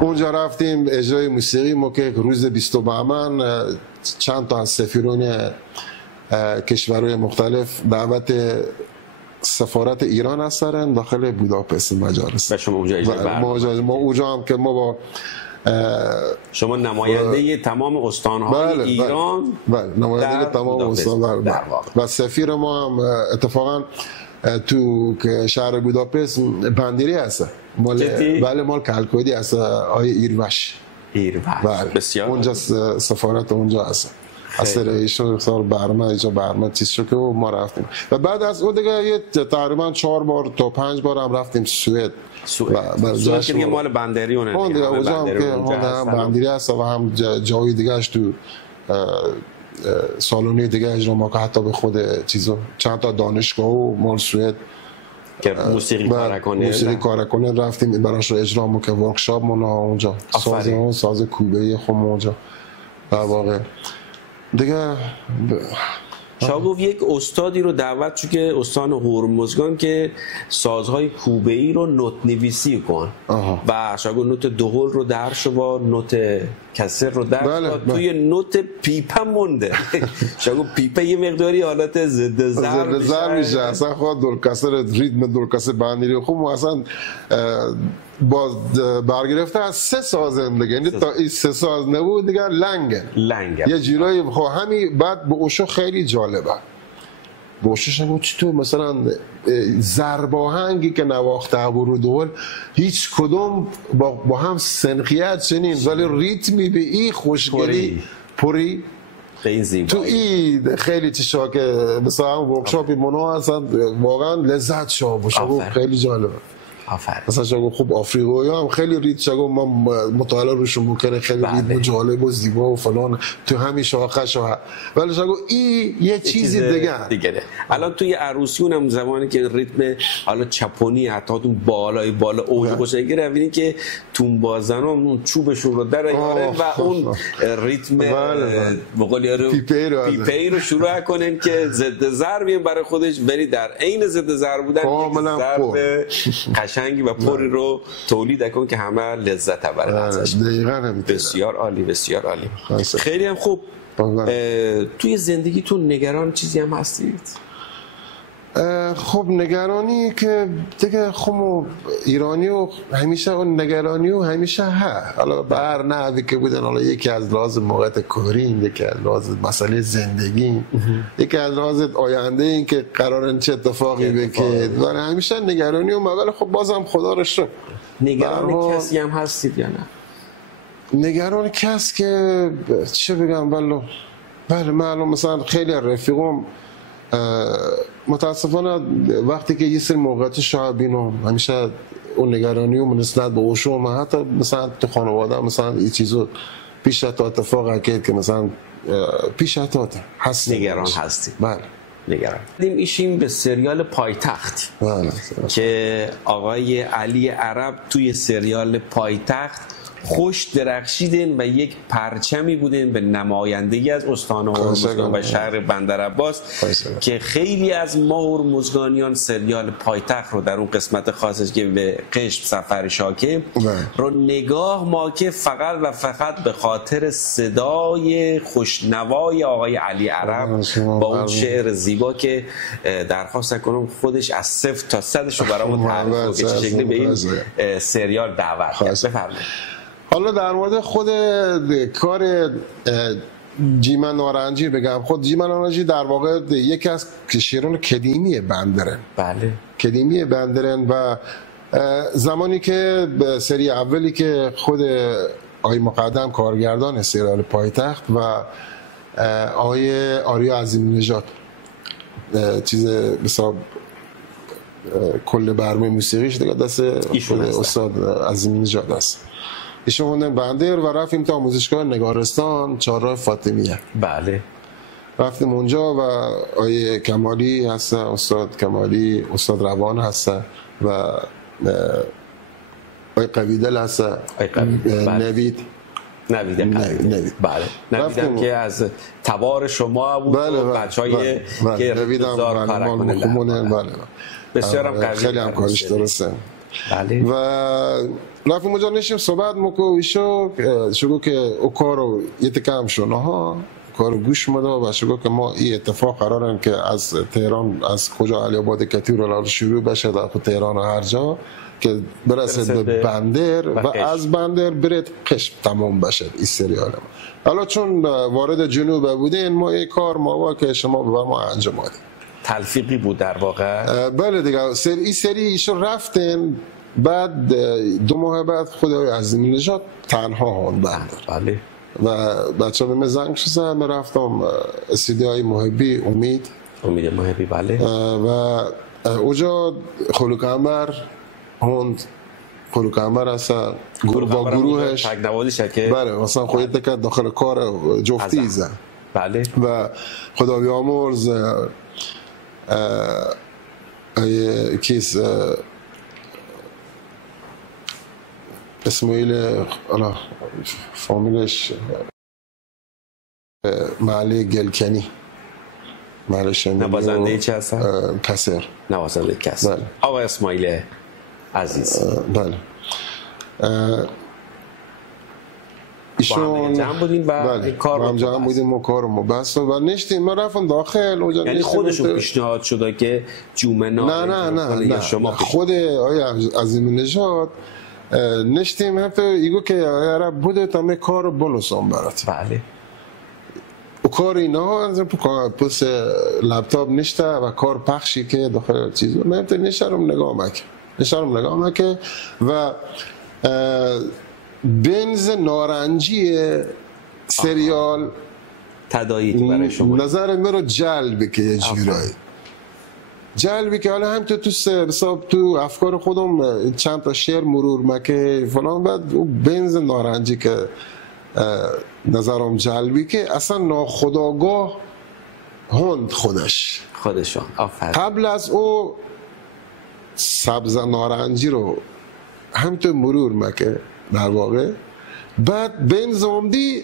اونجا رفتیم اجرای موسیقی ما که روز 20 بهمن چند تا از سفیران کشورهای مختلف دعوت سفارت ایران هستن داخل بوداپست مجارستان. شما اونجا اجرا ما اونجا هم که ما با شما نماینده تمام استان‌های ایران. بله نماینده تمام استان و سفیر ما هم اتفاقا تو که شهر بوداپست بندری هست. بله مال کلکودی هست آیه ایروش. بله. بسیار اونجا سفارت اونجا هست. اصل ایشون سال برنامه چیز شد که ما رفتیم و بعد از اون دیگه تقریبا 4 بار تا 5 بار هم رفتیم سوئد. سوئد که مال بندریونه. اون دیگه اونجا هم که هم بندری هست و هم جای دیگه اش تو سالونی دیگه اجرا ما که حتی به خود چیزا چند تا دانشگاه و مال سوئد که موسیقی کار کنه رفتیم براش اجرا ما که ورکشاپ مون اونجا ساز کوبه خود اونجا در واقع دیگه. شاگفت یک استادی رو دعوت شد که استان هرمزگان که سازهای کوبه‌ای رو نوت نویسی کن و شاگفت نوت دهل رو درش و نوت کسر رو درش توی نوت پیپه مونده. شاگفت پیپه یه مقداری حالت ضد ضرب میشه اصلا خود دلکسر ریتم دلکسر بندری خوب اصلا باز برگرفته از 3 ساز دیگه. یعنی تا این 3 ساز نبود دیگه لنگه یه جیرایی خب همین. بعد به اوشو خیلی جالبه. به اوشوش نگو چطور مثلا ضرباهنگی که نواخته و دول هیچ کدوم با هم سنخیت چنین ولی ریتمی به این خوشگلی پری تو این خیلی چیزا که مثلا ورکشاپی منو هستن واقعا لذت شو خیلی جالبه. مثلا شاگو خوب آفریقایی هم خیلی ریت شاگو ما مطالعه روشون میکنه خیلی ریتم جالب و زیبا و فلان تو همین شاخش ها. ولی شاگو این یه چیزی دیگه. الان توی عروسیون هم زمانی که ریتم حالا چپونی حتی اون بالای بالا اوج قشنگی رو ببینید که تونبازن اون چوبشون رو در میاره و اون ریتم بقول پیپی رو شروع کنن که ضد ضربی برای خودش ولی در عین ضد ضرب بودن ضرب قشنگی و پری رو تولید کن که همه لذت ببرن ازش. بسیار عالی. بسیار عالی. خیلی هم خوب. توی زندگیتون نگران چیزی هم هستید؟ خب نگرانی که دیگه خب ایرانی و همیشه اون نگرانی و همیشه حالا بر نحوی که بودن، حالا یکی از لحاظ موقعیت کارین، یکی از لحاظ مسئله زندگی، یکی از لحاظ آینده این که قراره چه اتفاقی بکه و همیشه نگرانی و مقاله. خب بازم خدا رو شکر. نگران کسی هم هستید یا نه؟ نگران کس که چه بگم بله معلوم مثلا خیلی رفیقم متاسفانه وقتی که یه سری موقعیت شعبینم همیشه اون نگرانی و نسبت به اوشو حتی مثلا تو خانواده مثلا این چیزو پیش تا اتفاق که مثلا پیش تا هست نگران هستی. بله نگران. ایشیم به سریال پایتخت. بله. که آقای علی عرب توی سریال پایتخت خوش درخشیدن و یک پرچمی بودن به نمایندگی از استان هرمزگان و شهر بندرعباس که خیلی از ما هرمزگانیان سریال پایتخت رو در اون قسمت خاصش که به قشم سفر شاکه رو نگاه ما که فقط و فقط به خاطر صدای خوشنوای آقای علی عرب با اون شعر زیبا که درخواست کنم خودش از 0 تا 100 رو برامون تعریف که چه شکلی به این سریال دعوت کرد. بفرمایید. حالا در مورد خود کار جیمن نارنجی بگم. خود جیمن نارنجی در واقع یکی از شیران قدیمی بندرن. بله. قدیمی بندرن و زمانی که به سری اولی که خود آقای مقدم کارگردان سریال پایتخت و آقای آریا عظیمی نژاد چیز حساب کل برنامه موسیقیش دیگه دست استاد عظیمی نژاد است. ایشون موندن بندر و رفتیم تا آموزشگاه نگارستان چهارراه فاطمیه. بله. رفتیم اونجا و آیه کمالی هست، استاد کمالی، استاد روان هست و آیه قویدل هست، نوید. بله. نویدم که از تبار شما بود و بچهای که نویدم بله. بسیارم قوی. خیلی هم کارش درسته. بله. و رفتیم اونجا نشیم صحبت مکویشو شگو که او کارو یه تکم شناها کارو گوش مده و شگو که ما این اتفاق قرارن که از تهران از کجا علی آباد کتی رو شروع بشه در تهران و هر جا که برسه به بندر و از بندر برید قشم تمام بشه این سریال. حالا چون وارد جنوب بودین ما این کار ما که شما به ما انجام دادیم تلفیقی بود در واقع. بله دیگه این سری ایشون رفتن بعد 2 ماه بعد خدای عظیمی نژاد تنها هون بندر. بله. و بچه به من زنگ شده من رفتم استودیوی محبی امید محبی. بله. و اونجا خلوق انبر هوند خلوق انبر هست با گروهش بله مثلا خودت که داخل کار جفتی زن. بله. و خدا بیامرز کیس اسماعیل فامیلش محله گلکنی محله شنیدی نوازنده چه هستن؟ کسر. نوازنده کسر. بله. آقا اسماعیل عزیز. بله. ایشون جمع بودیم و این کار رو جمع بودیم و کارمو بس و نشتیم ما رفتم داخل اونجا. یعنی خودشون پیشنهاد شده که جومنا نه شما خود آقای عظیمی نژاد نشتیم هفته ایگو که یاره بوده تا می کار بلوسام برات. بله. و کار اینا پس لپتاپ نشته و کار پخشی که داخل چیزو من نشارم نگاه مکه و بنز نارنجی سریال تداعی برای شما نظر من رو جلب که یه جورایی جلبی که حالا هم تو افکار خودم چند تا شعر مرور مکه فلان بعد او بنز نارنجی که نظرم جلبی که اصلا ناخودآگاه هند خودشان قبل از او سبز نارنجی رو هم تو مرور مکه در واقع بعد بنز اومدی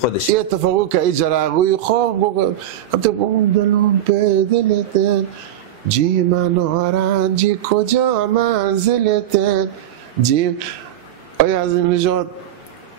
خودش این اتفاقو که ای جرقوی خواب هم تو بون دلم به دلت جیم نارنجی کجا منزلت جیم آیا از این نجات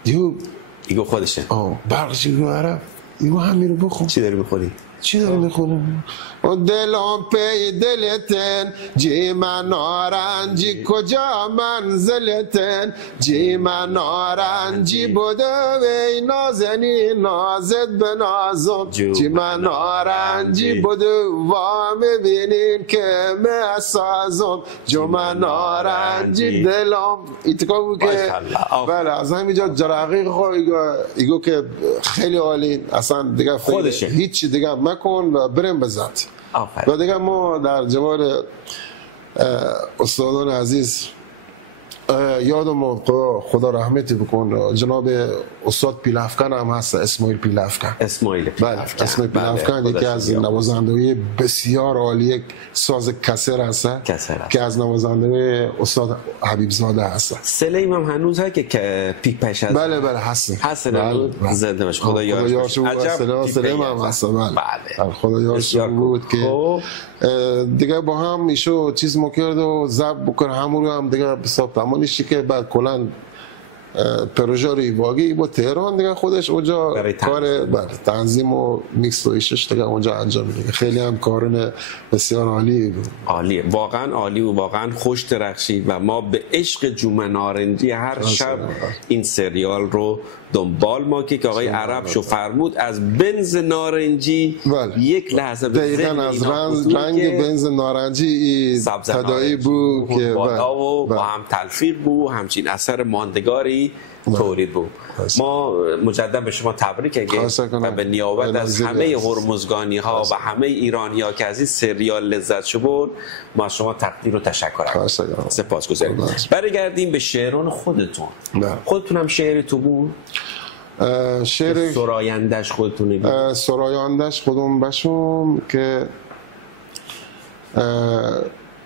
ایگو خودشه برقشی گو عرب ایگو همین رو بخون. چی داری بخوری؟ چی داری میخونم؟ دلم پی دلتن جی من نارنجی کجا منزلتن جی من نارنجی بوده وی نازنی نازت به نازم جی من نارنجی بوده وام بینین که من سازم جو من نارنجی دلم ایتکا بود که بله از همینجا جراقی خواه ایگو که خیلی عالی اصلا دیگه خودشه هیچی دیگه مکن و بریم بزد و دیگه ما در جوار استادان عزیز یادم خدا رحمتی بکن جناب استاد پیلافکن هم هست اسماعیل پیلافکن اسماعیل پیلافکن یکی از نوازنده بسیار عالی ساز کسر هست که از نوازنده استاد حبیب زاده هست سلیم هم هنوز هست که پیپش هست بله هست زنده باش خدا یارش سلیم هم هست خدا یارش بود که دیگه با هم ایشو چیز مکرد و ضبط بکنه همون رو هم دیگه بساب تمامش که بعد کلن پروژه ریواگی با تهران دیگه خودش اونجا کار تنظیم و میکس و ایشش دیگه اونجا انجام میده خیلی هم کارن بسیار عالی بود عالیه واقعا عالی و واقعا خوش درخشید و ما به عشق جومه نارنجی هر شب این سریال رو دنبال ما که آقای عرب شو فرمود از بنز نارنجی یک لحظه دقیقاً از رنگ بنز نارنجی تداعی بود که با هم تلفیق بود همچین اثر ماندگاری تولید بود ما مجدد به شما تبریک و به نیابت از همه هرمزگانی ها و همه ایرانی ها که از این سریال لذت شد ما شما تقدیر و تشکر سپاسگزاریم. برگردیم به شعران خودتون. خودتون هم شعری تو بود؟ شعر سرایندش خودتونه؟ سرایندش خودم بشم که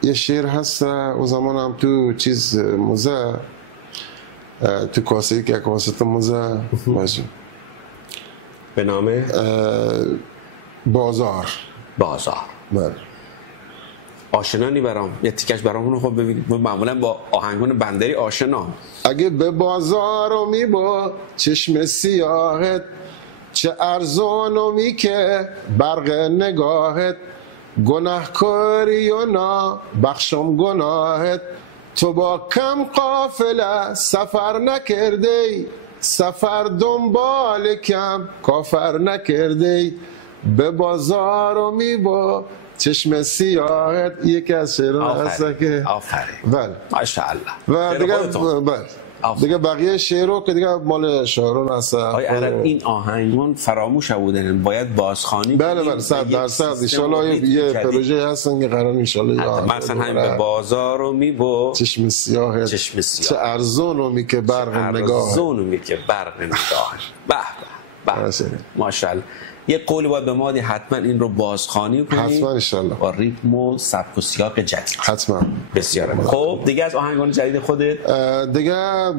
یه شعر هست او زمان هم تو چیز موزه تو کاسه که کاسه موزه باشه به نام بازار بله آشنانی برام یه تیکش برامون خب ببینید معمولا با آهنگان بندری آشنا اگه به بازار و می با چشم سیاهت چه ارزانمی که برق نگاهت گناهکاری و نا بخشم گناهت تو با کم قافله سفر نکردی سفر دنبال کم کافر نکردی به بازار و می با چشم سیاهت یکی از شعران هست که آفرین بله ماشاءالله و دیگه بقیه شعرها که دیگه مال شاعران هست آقای عرب این آهنگون فراموش بودن باید بازخوانی بله 100% ان شاء الله یه پروژه هستن که قرار ان شاء الله مثلا همین به بازار رو میبو چشم سیاهت چه ارزونمی که برق نگاه ارزونمی که برق نگاه به ماشاءالله یه قولی باید به ما دی حتما این رو بازخوانی کنیم حتما انشالله با ریتم و سبک و سیاق جدید حتما بسیار خب دیگه از آهنگان جدید خودت دیگه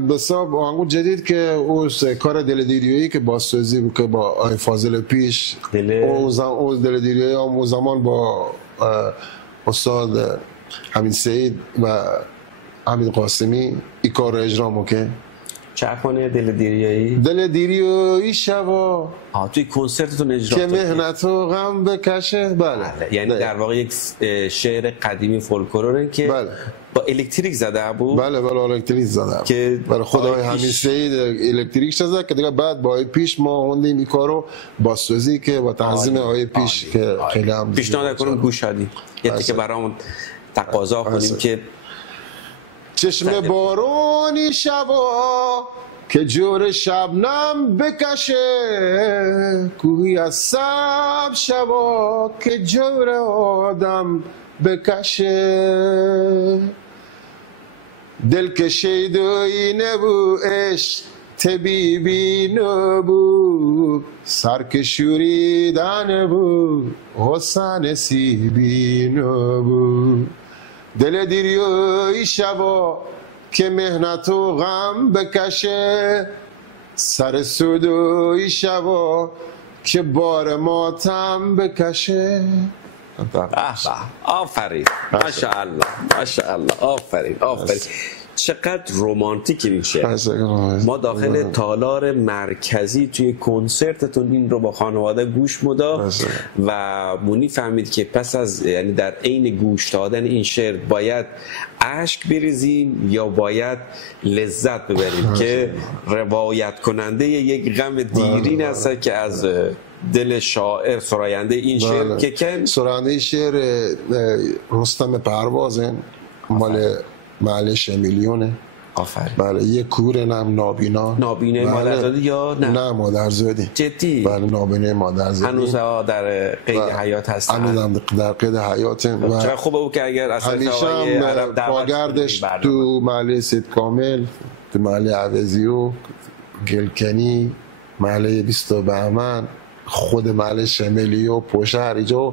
بساب آهنگان جدید که اون کار دلدیریایی که بازسازی بود که با آقای فاضل پیش اون دلدیریایی اون زمان با استاد حمید سعید و حمید قاسمی این کار رو اجرا میکنه چه کنه دلدیریایی شبا توی کنسرتتون اجرا که مهنت و غم بکشه بله یعنی در واقع یک شعر قدیمی فولکلوره که با الکتریک زده بود بله الکتریک زده که برای خدای حمید سعید الکتریک زده که دیگه بعد با پیش ما اوندیم این کارو بازسازی که با تنظیم آقای پیش که خیلی هم پیشنهاد کنم گوش بدیم یه تیکه برامون تقاضا کنیم که چشم بارونی شبا که جور شبنم بکشه کوهی از سب شبا که جور آدم بکشه دل که شیدوی نبو عشق طبیبی نبو سر که شوریدن بو حسن سیبی نبو دل دیریوی شبا که مهنت و غم بکشه سر سودوی شبا که بار ماتم بکشه آفرین ماشاءالله آفرین چقدر رمانتیک این شعر. ما داخل تالار مرکزی توی کنسرتتون این رو با خانواده گوش مدا و مونی فهمید که پس از یعنی در عین گوش دادن این شعر باید اشک بریزیم یا باید لذت ببریم که روایت کننده یک غم دیرین است که از دل شاعر سراینده این شعر که سراینده این شعر رستم پروازه مال معلش میلیونه. آفرین. بله یه کور نم نابینا. نابینه مادرزادی یا نه؟ نه مادرزادی. جدی؟ بله نابینه مادرزادی. هنوز در قید حیات هستن. هنوز در قید حیات. چرا خوبه او که اگر اصلا همیشه باگردش تو محله سید کامل، تو محله عوضیو، گلکنی، محله 20 بهمن، خود محله شمالیو، پوشهر اینجا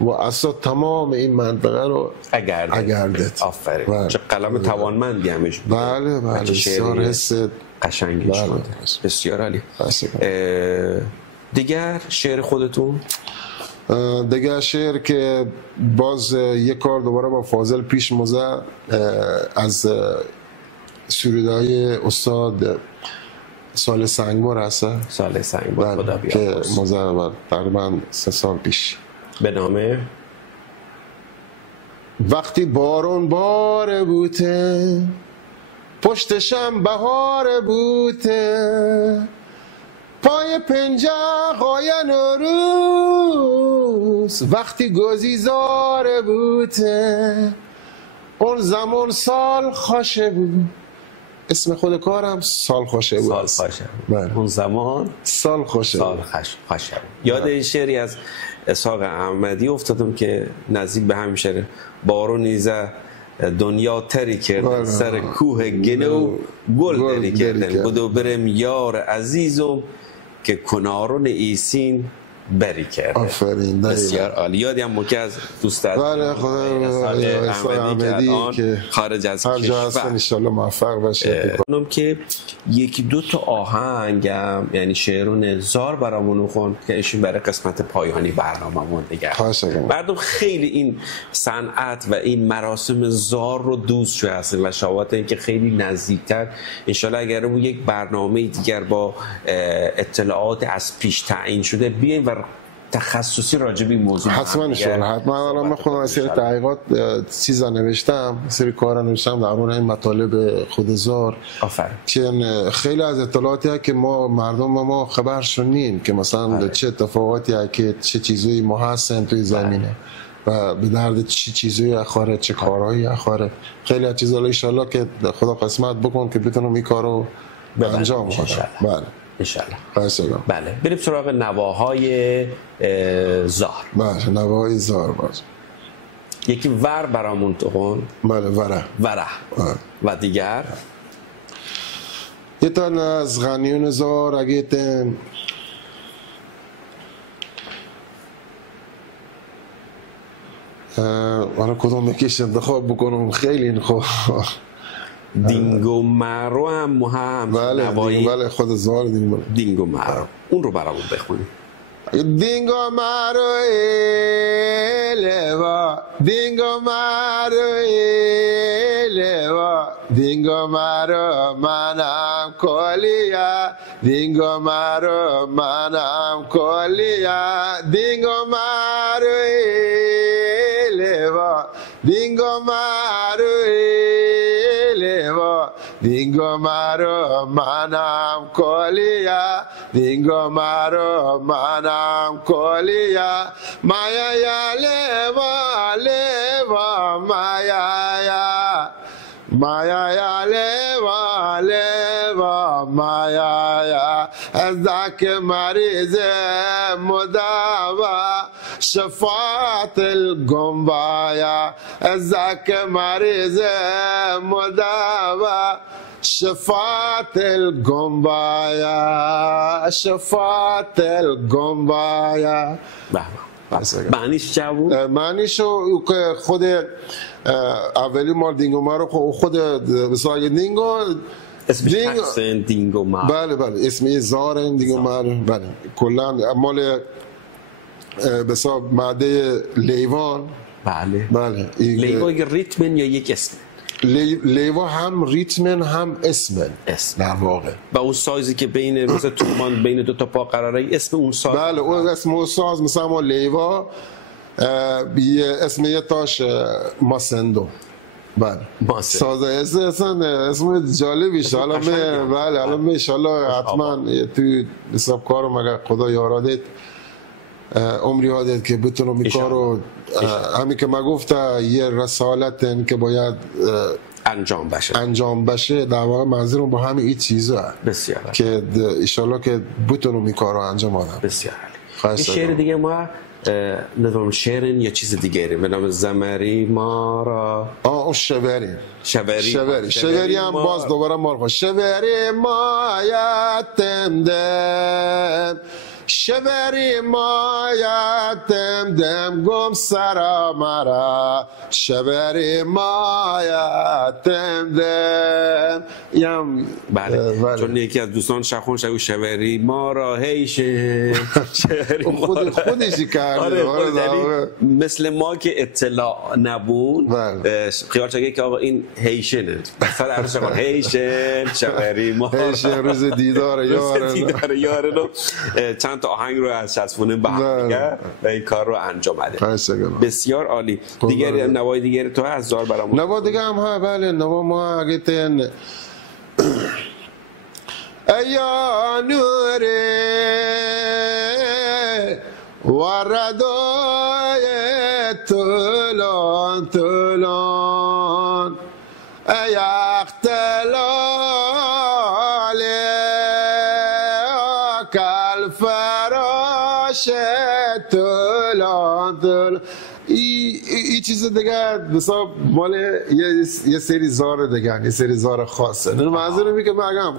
و اصلا تمام این منطقه رو اگردت. آفرین. چه قلم توانمندی همش. بله بسیار حس قشنگی شده. بسیار عالی. دیگر شعر خودتون؟ دیگر شعر که باز یک کار دوباره با فاضل پیش موزه از سرودهای استاد سال سنگبار هست. سال سنگبار خدا که موزه تقریبا 3 سال پیش به نامه وقتی بارون باره بوده پشتشم بهار بوده پای پنجه قاین روز وقتی گزیزاره بوده اون زمان سال خوشه بود. اسم خود کارم سال خوشه بود. سال خوشه بود. اون زمان سال خوشه بود. یاد این شعری از اسحاق احمدی افتادم که نزدیک به همین شعر بارون نیزه دنیا تری کردن سر کوه گنو گل دری کردن بدو برم یار عزیزم که کنارون ایسین بری کرده. آفرین. بسیار عالی. یادی هم موقع از دوست بله خدا احمدی که خارج از کشور هستن ان شاء الله موفق باشه. که یکی دو تا آهنگ یعنی شعرون زار برامون خوند که ایشون برای قسمت پایانی برنامه‌مون دیگه. مردم خیلی این صنعت و این مراسم زار رو دوست شده هستن و شواهد این که خیلی نزدیکتر ان شاء الله اگر اون یک برنامه دیگر با اطلاعات از پیش تعیین شده بیایم و تخصصی راجع به این موضوع حتما ان شاء الله. حتما الان من خودم سری تحقیقات چیزا نوشتم، سری کارا نوشتم در مورد این مطالب خود زار. آفرین. که خیلی از اطلاعاتی هست که ما مردم ما خبرش نیم که مثلا چه اتفاقاتی هست که چه چیزایی ما هستن توی زمینه و به درد چه چیزایی اخاره چه کارهایی اخاره. خیلی از چیزا ان شاء الله که خدا قسمت بکن که بتونم این کارو انجام بدم. بله انشالله. بله بریم سراغ نواهای زار. بله نواهای زار باز. یکی ور برامون تو خون. بله وره. و دیگر یه تن از غنیون زار اگه تن من کدوم یکیش انتخاب بکنم خیلی این خوب. دینگو مارو هم نوایی. بله خود زار دینگو مارو اون رو برامون بخونیم. دینگو مارو ایلوا دینگو مارو ایلوا دینگو مارو منم کولیا دینگو مارو منم کولیا دینگو مارو ایلوا دینگو مارو دینگو مارو منم کولیا دینگو مارو منم کولیا مایا یا لیوا لیوا مایا یا لیوا لیوا مایا یا از داک مریض مداوا شفاعت الگنبایا از داک مریض مداوا شفاعت الگنبایا شفاعت الگنبایا. معنیش چه بود؟ معنیشو که خود اولی مال دینگو مارو خود بسیار دینگو اسمش حسین دینگو مارو. بله اسمی زار دینگو مارو. بله کلا مال بسیار ماده لیوان. بله لیوان یک ریتم یا یک اسم؟ لیوا هم ریتمن هم اسمن در واقع. و اون سایزی که بین مثلا تومان بین دو تا پا قراره اسم اون ساز. بله اون اسم اون ساز مثلا ما لیوا اسم یه تاش ماسندو. بله ساز اسم جالبیش. حالا بله حالا ان شاء الله حتما توی حساب کارم اگر خدا یارادت عمری یادت که بتونم این کارو همین که من گفتم یه رسالت که باید انجام بشه در واقع منظورم با همین این چیزا بسیار که ان شاء الله که بتونم این کارو انجام بدم. بسیار عالی. این شعر دیگه ما نظام شعرن یا چیز دیگری به نام زمری ما را اون شوری هم باز دوباره مال شوری ما یتم شبری ما یتم دم گم سرا مرا شبری ما یتم دم یم. بله چون یکی از دوستان شخون شگو شبری ما را هیشه خودشی کرد. مثل ما که اطلاع نبود خیال شگه که آقا این هیشنه مثلا عرض شگون هیشن شبری ما هیشن روز دیدار یاره چند تا آهنگ رو از چسبونه به هم دیگه و این کار رو انجام بده. بسیار عالی. دیگه نوای دیگه تو از زار برامون نوا دیگه هم ها. بله نوا ما اگه تن ایا نوره وردای طولان طولان ای اختلال کل فراش طولان طولان. این چیز دیگه بسا مال یه سری زار دیگه، یه سری زار خاصه. منظورم اینه که من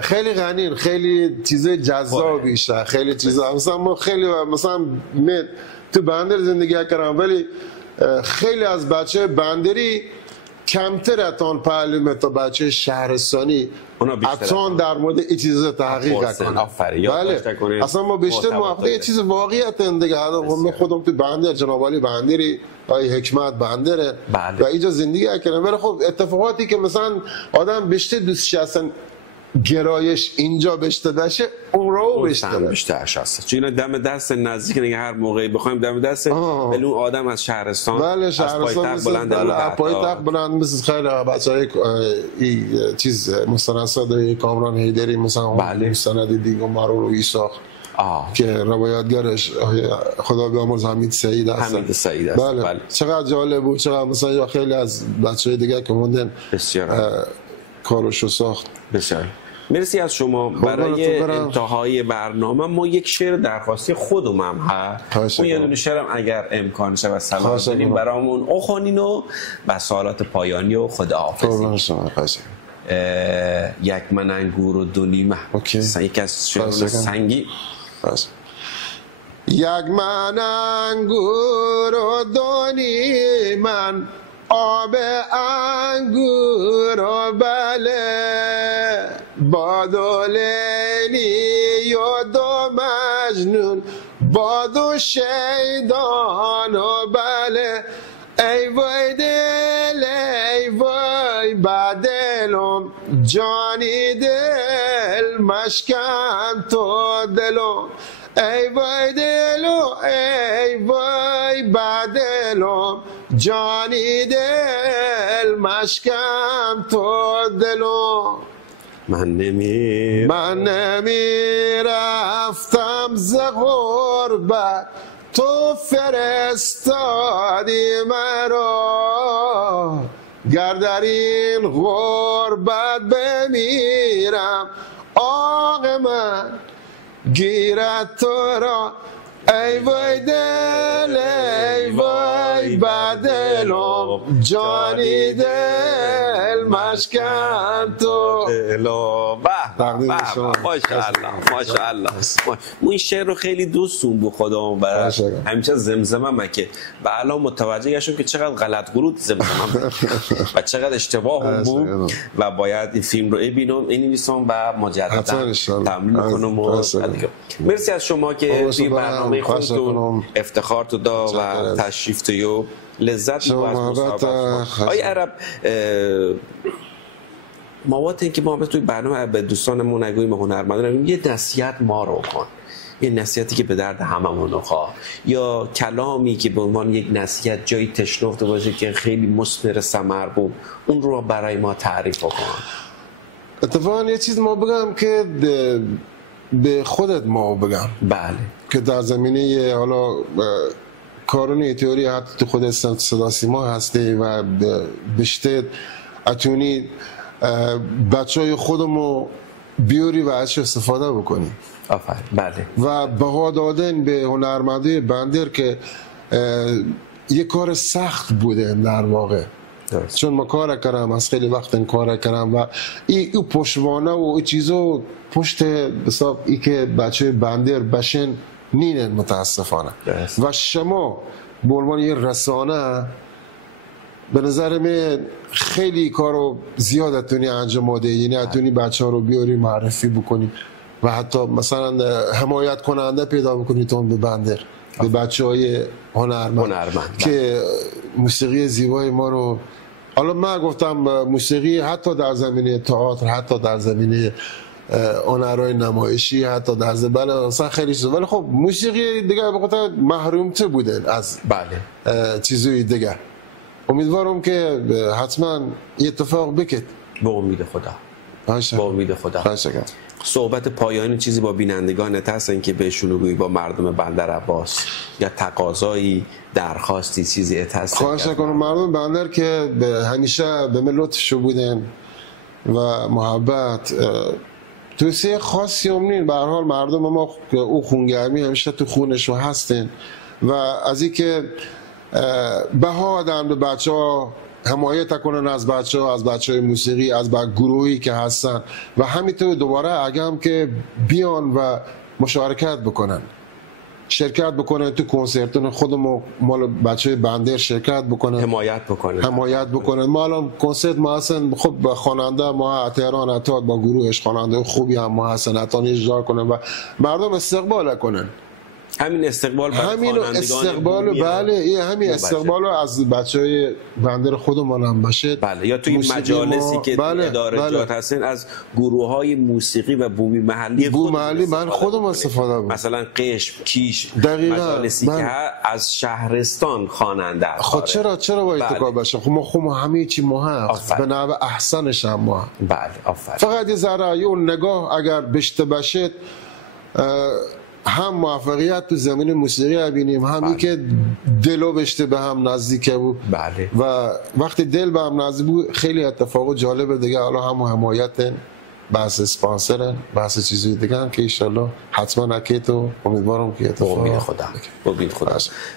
خیلی غنی، خیلی چیزای جذاب بیشتر، خیلی چیزا مثلا ما خیلی مثلا تو بندر زندگی کردم ولی خیلی از بچه بندری کمتر اتان پهلومه تا بچه شهرستانی اتان در مورد این چیزا تحقیق کنن. بله اصلا ما بیشتر موافقه یه چیز واقعیت دیگه. من خودم تو بندر جناب علی بندری آقای حکمت بندره و اینجا زندگی کردم ولی خب اتفاقاتی که مثلا آدم بیشتر دوستش هستن گرایش اینجا بیشتر بشه اون رو بیشتر شاسته چون دم دست نزدیک نگه هر موقعی بخوایم دم دست ولی اون آدم از شهرستان بله شهرستان از پایتخت بلند مثل خیلی بچهای این چیز مستند کامران حیدری مثلا مستند دیگه مارو رو ساخت که روایتگرش خدا بیامرز حمید سعید هست. بله چقدر جالب بود. چقدر مثلا خیلی از بچهای دیگه که موندن کارشو ساخت. بسیار مرسی از شما. برای انتهای برنامه ما یک شعر درخواستی خودم هم هست. اون یه دونه شعرم اگر امکان شه و صلاح داریم برامون اخوانین و سوالات پایانی و خداحافظی. یک من انگور و دو نیمه یک از شعران سنگی. یک من انگور و دو نیمه آب انگور و بله با دو لیلی و دو مجنون با دو شیطان و بله ای وای دل ای وای بدلم جانی دل مشکن تو دلم ای وای دلو ای وای بدلم جانی دل مشکن تو دلو. من نمیرفتم ز غربت تو فرستادی مرا گر در این غربت بمیرم آق من گیرد تو را ای وای دل ای وای بدلم جانی دل اشکن تو ماشاءالله. این شعر رو خیلی دوستون بود خودم و همیشه زمزمه که و الان متوجه شدم که چقدر غلط غلط زمزمه و چقدر اشتباه بود و باید این فیلم رو ببینم اینویسم و مجددا تمرین کنم. مرسی از شما که توی برنامه خودتون افتخار تو دا و تشریف تو لذت بود از مصاحبت. آقای عرب ما وقتی که ما توی برنامه به دوستانمون نگوییم هنرمندان یه نصیحت ما رو کن، یه نصیحتی که به درد هممون بخوره یا کلامی که به عنوان یک نصیحت جایی تشنفته باشه که خیلی مثمر ثمر بود اون رو برای ما تعریف کن. اتفاقا یه چیز ما بگم که به خودت ما بگم بله که در زمینه حالا کارونی تئوری حتی تو خود صدا سیما هستی و بشته اتونی بچهای خودمو بیوری و ازش استفاده بکنی. آفرین. بله. و بها دادن به هنرمندای بندر که یه کار سخت بوده در واقع درست. چون ما کار کردم از خیلی وقت این کار کردم و این پشتوانه و این چیزو پشت حساب ای که بچه بندر بشن نینن متاسفانه درست. و شما به عنوان یه رسانه به نظر من خیلی کارو زیاد اتونی انجام بده، یعنی اتونی بچه ها رو بیاری معرفی بکنی و حتی مثلا حمایت کننده پیدا بکنی تون به بندر به بچه های هنرمند که موسیقی زیبای ما رو حالا من گفتم موسیقی حتی در زمینه تئاتر حتی در زمینه هنرهای نمایشی حتی در زبان اصلا خیلی چیز ولی خب موسیقی دیگه به خاطر محرومتر بودن از بله چیزای دیگه. امیدوارم که حتما اتفاق بکت به امید خدا. با امید خدا. صحبت پایانی چیزی با بینندگانت هستن که بهشون بگویی با مردم بندر عباس یا تقاضایی درخواستی چیزی هست؟ خواهش کنم مردم بندر که همیشه به من لطفشو بودن و محبت توصیه خاصی هم نین. به هر حال مردم ما او خونگرمی همیشه تو خونشو هستن و از این که بها دادن به بچه ها حمایت کنن از بچه ها، از بچه های موسیقی، از گروهی که هستن و همینطور دوباره اگه هم که بیان و مشارکت بکنن شرکت بکنن تو کنسرتون خودمون مال بچه های بندر شرکت بکنن حمایت بکنن. ما الان کنسرت ما هستن خب خواننده ما تهران اتحاد با گروهش خواننده خوبی هم ما هستن اتانی اجرا کنن و مردم استقبال کنن. همین استقبال بله این همین استقبال رو از بچهای بندر خودمون هم باشه بله یا توی مجالسی که اداره هستن از گروه‌های موسیقی و بومی محلی من خودم استفاده کنم مثلا قشم کیش مجالسی که از شهرستان خواننده خب چرا باید اتکا باشه خب همه چی ما هست به نحو احسنش هم ما بله آفرین. فقط یه ذره اون نگاه اگر بشته باشه هم موفقیت تو زمین موسیقی ببینیم همین که دلو بشته به هم نزدیکه بود بله. و وقتی دل به هم نزدیک بود خیلی اتفاق جالبه دیگه. حالا هم حمایت بحث اسپانسرن بحث چیزی دیگه که ان شاء الله حتما اکیت و امیدوارم که اتفاق امید خدا.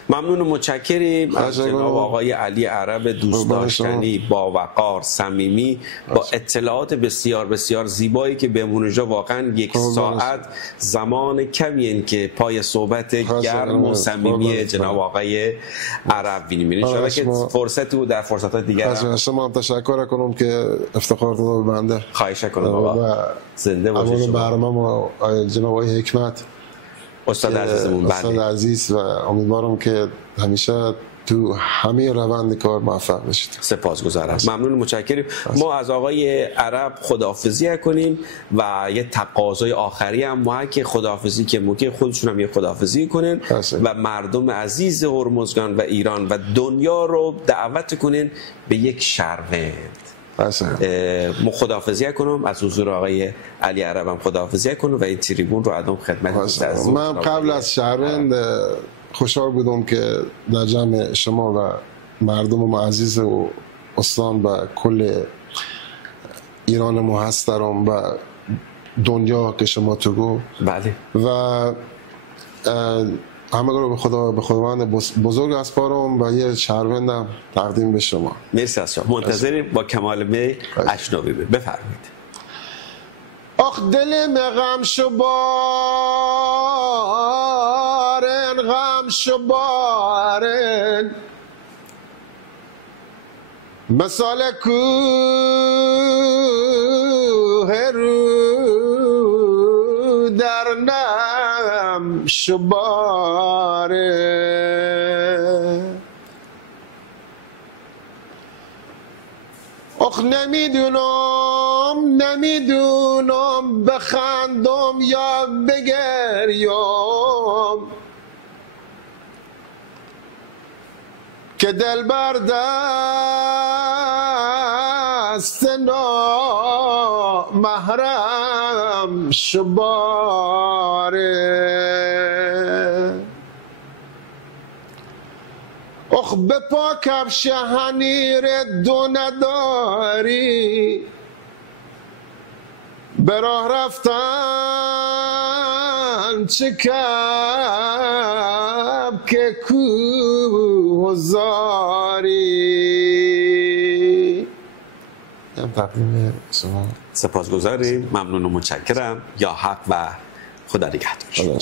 ممنون و متشکریم از جناب آقای علی عرب دوست داشتنی با وقار صمیمی با اطلاعات بسیار بسیار زیبایی که بهمون واقعا یک ساعت زمان کمی که پای صحبت گرم و صمیمی جناب آقای عرب بینیم. ان شاء الله که فرصتی بود در فرصت‌های دیگر از شما هم تشکر کنم که افتخار دادید به بنده. خواهش کنم زنده باشید. برنامه جناب آقای حکمت استاد عزیزمون استاد عزیز و امیدوارم که همیشه تو همه روند کار موفق بشید. سپاسگزارم. ممنون متشکرم. ما از آقای عرب خداحافظی کنیم و یه تقاضای آخری هم ما که خداحافظی که موقع خودشون هم یه خداحافظی کنن و مردم عزیز هرمزگان و ایران و دنیا رو دعوت کنن به یک شروند. خداحافظی کنم از حضور آقای علی عرب هم خداحافظی کنم و این تریبون رو ادام خدمت من قبل از شهروند خوشحال بودم که در جمع شما و مردم عزیز و استان و کل ایران ما هستم و دنیا که شما تو گو بله و همه رو به خداوند بزرگ اسپارم و یه شهروندم تقدیم به شما. مرسی از شما. منتظریم با کمال می اشناوی بفرمایید. آخ دلم غم شو بارن، غم شو بارن، مثال کوه رو در نم شو بارن. آخ نمیدونم بخندم یا بگریم که دل بر دست نامحرم شو باره. اخ به پا کفش هنیر دو نداری، به راه رفتن چه کب که کوه زاری. تقدیم شما. سپاسگزاریم، ممنون و متشکرم. یا حق و خدا نگهدار.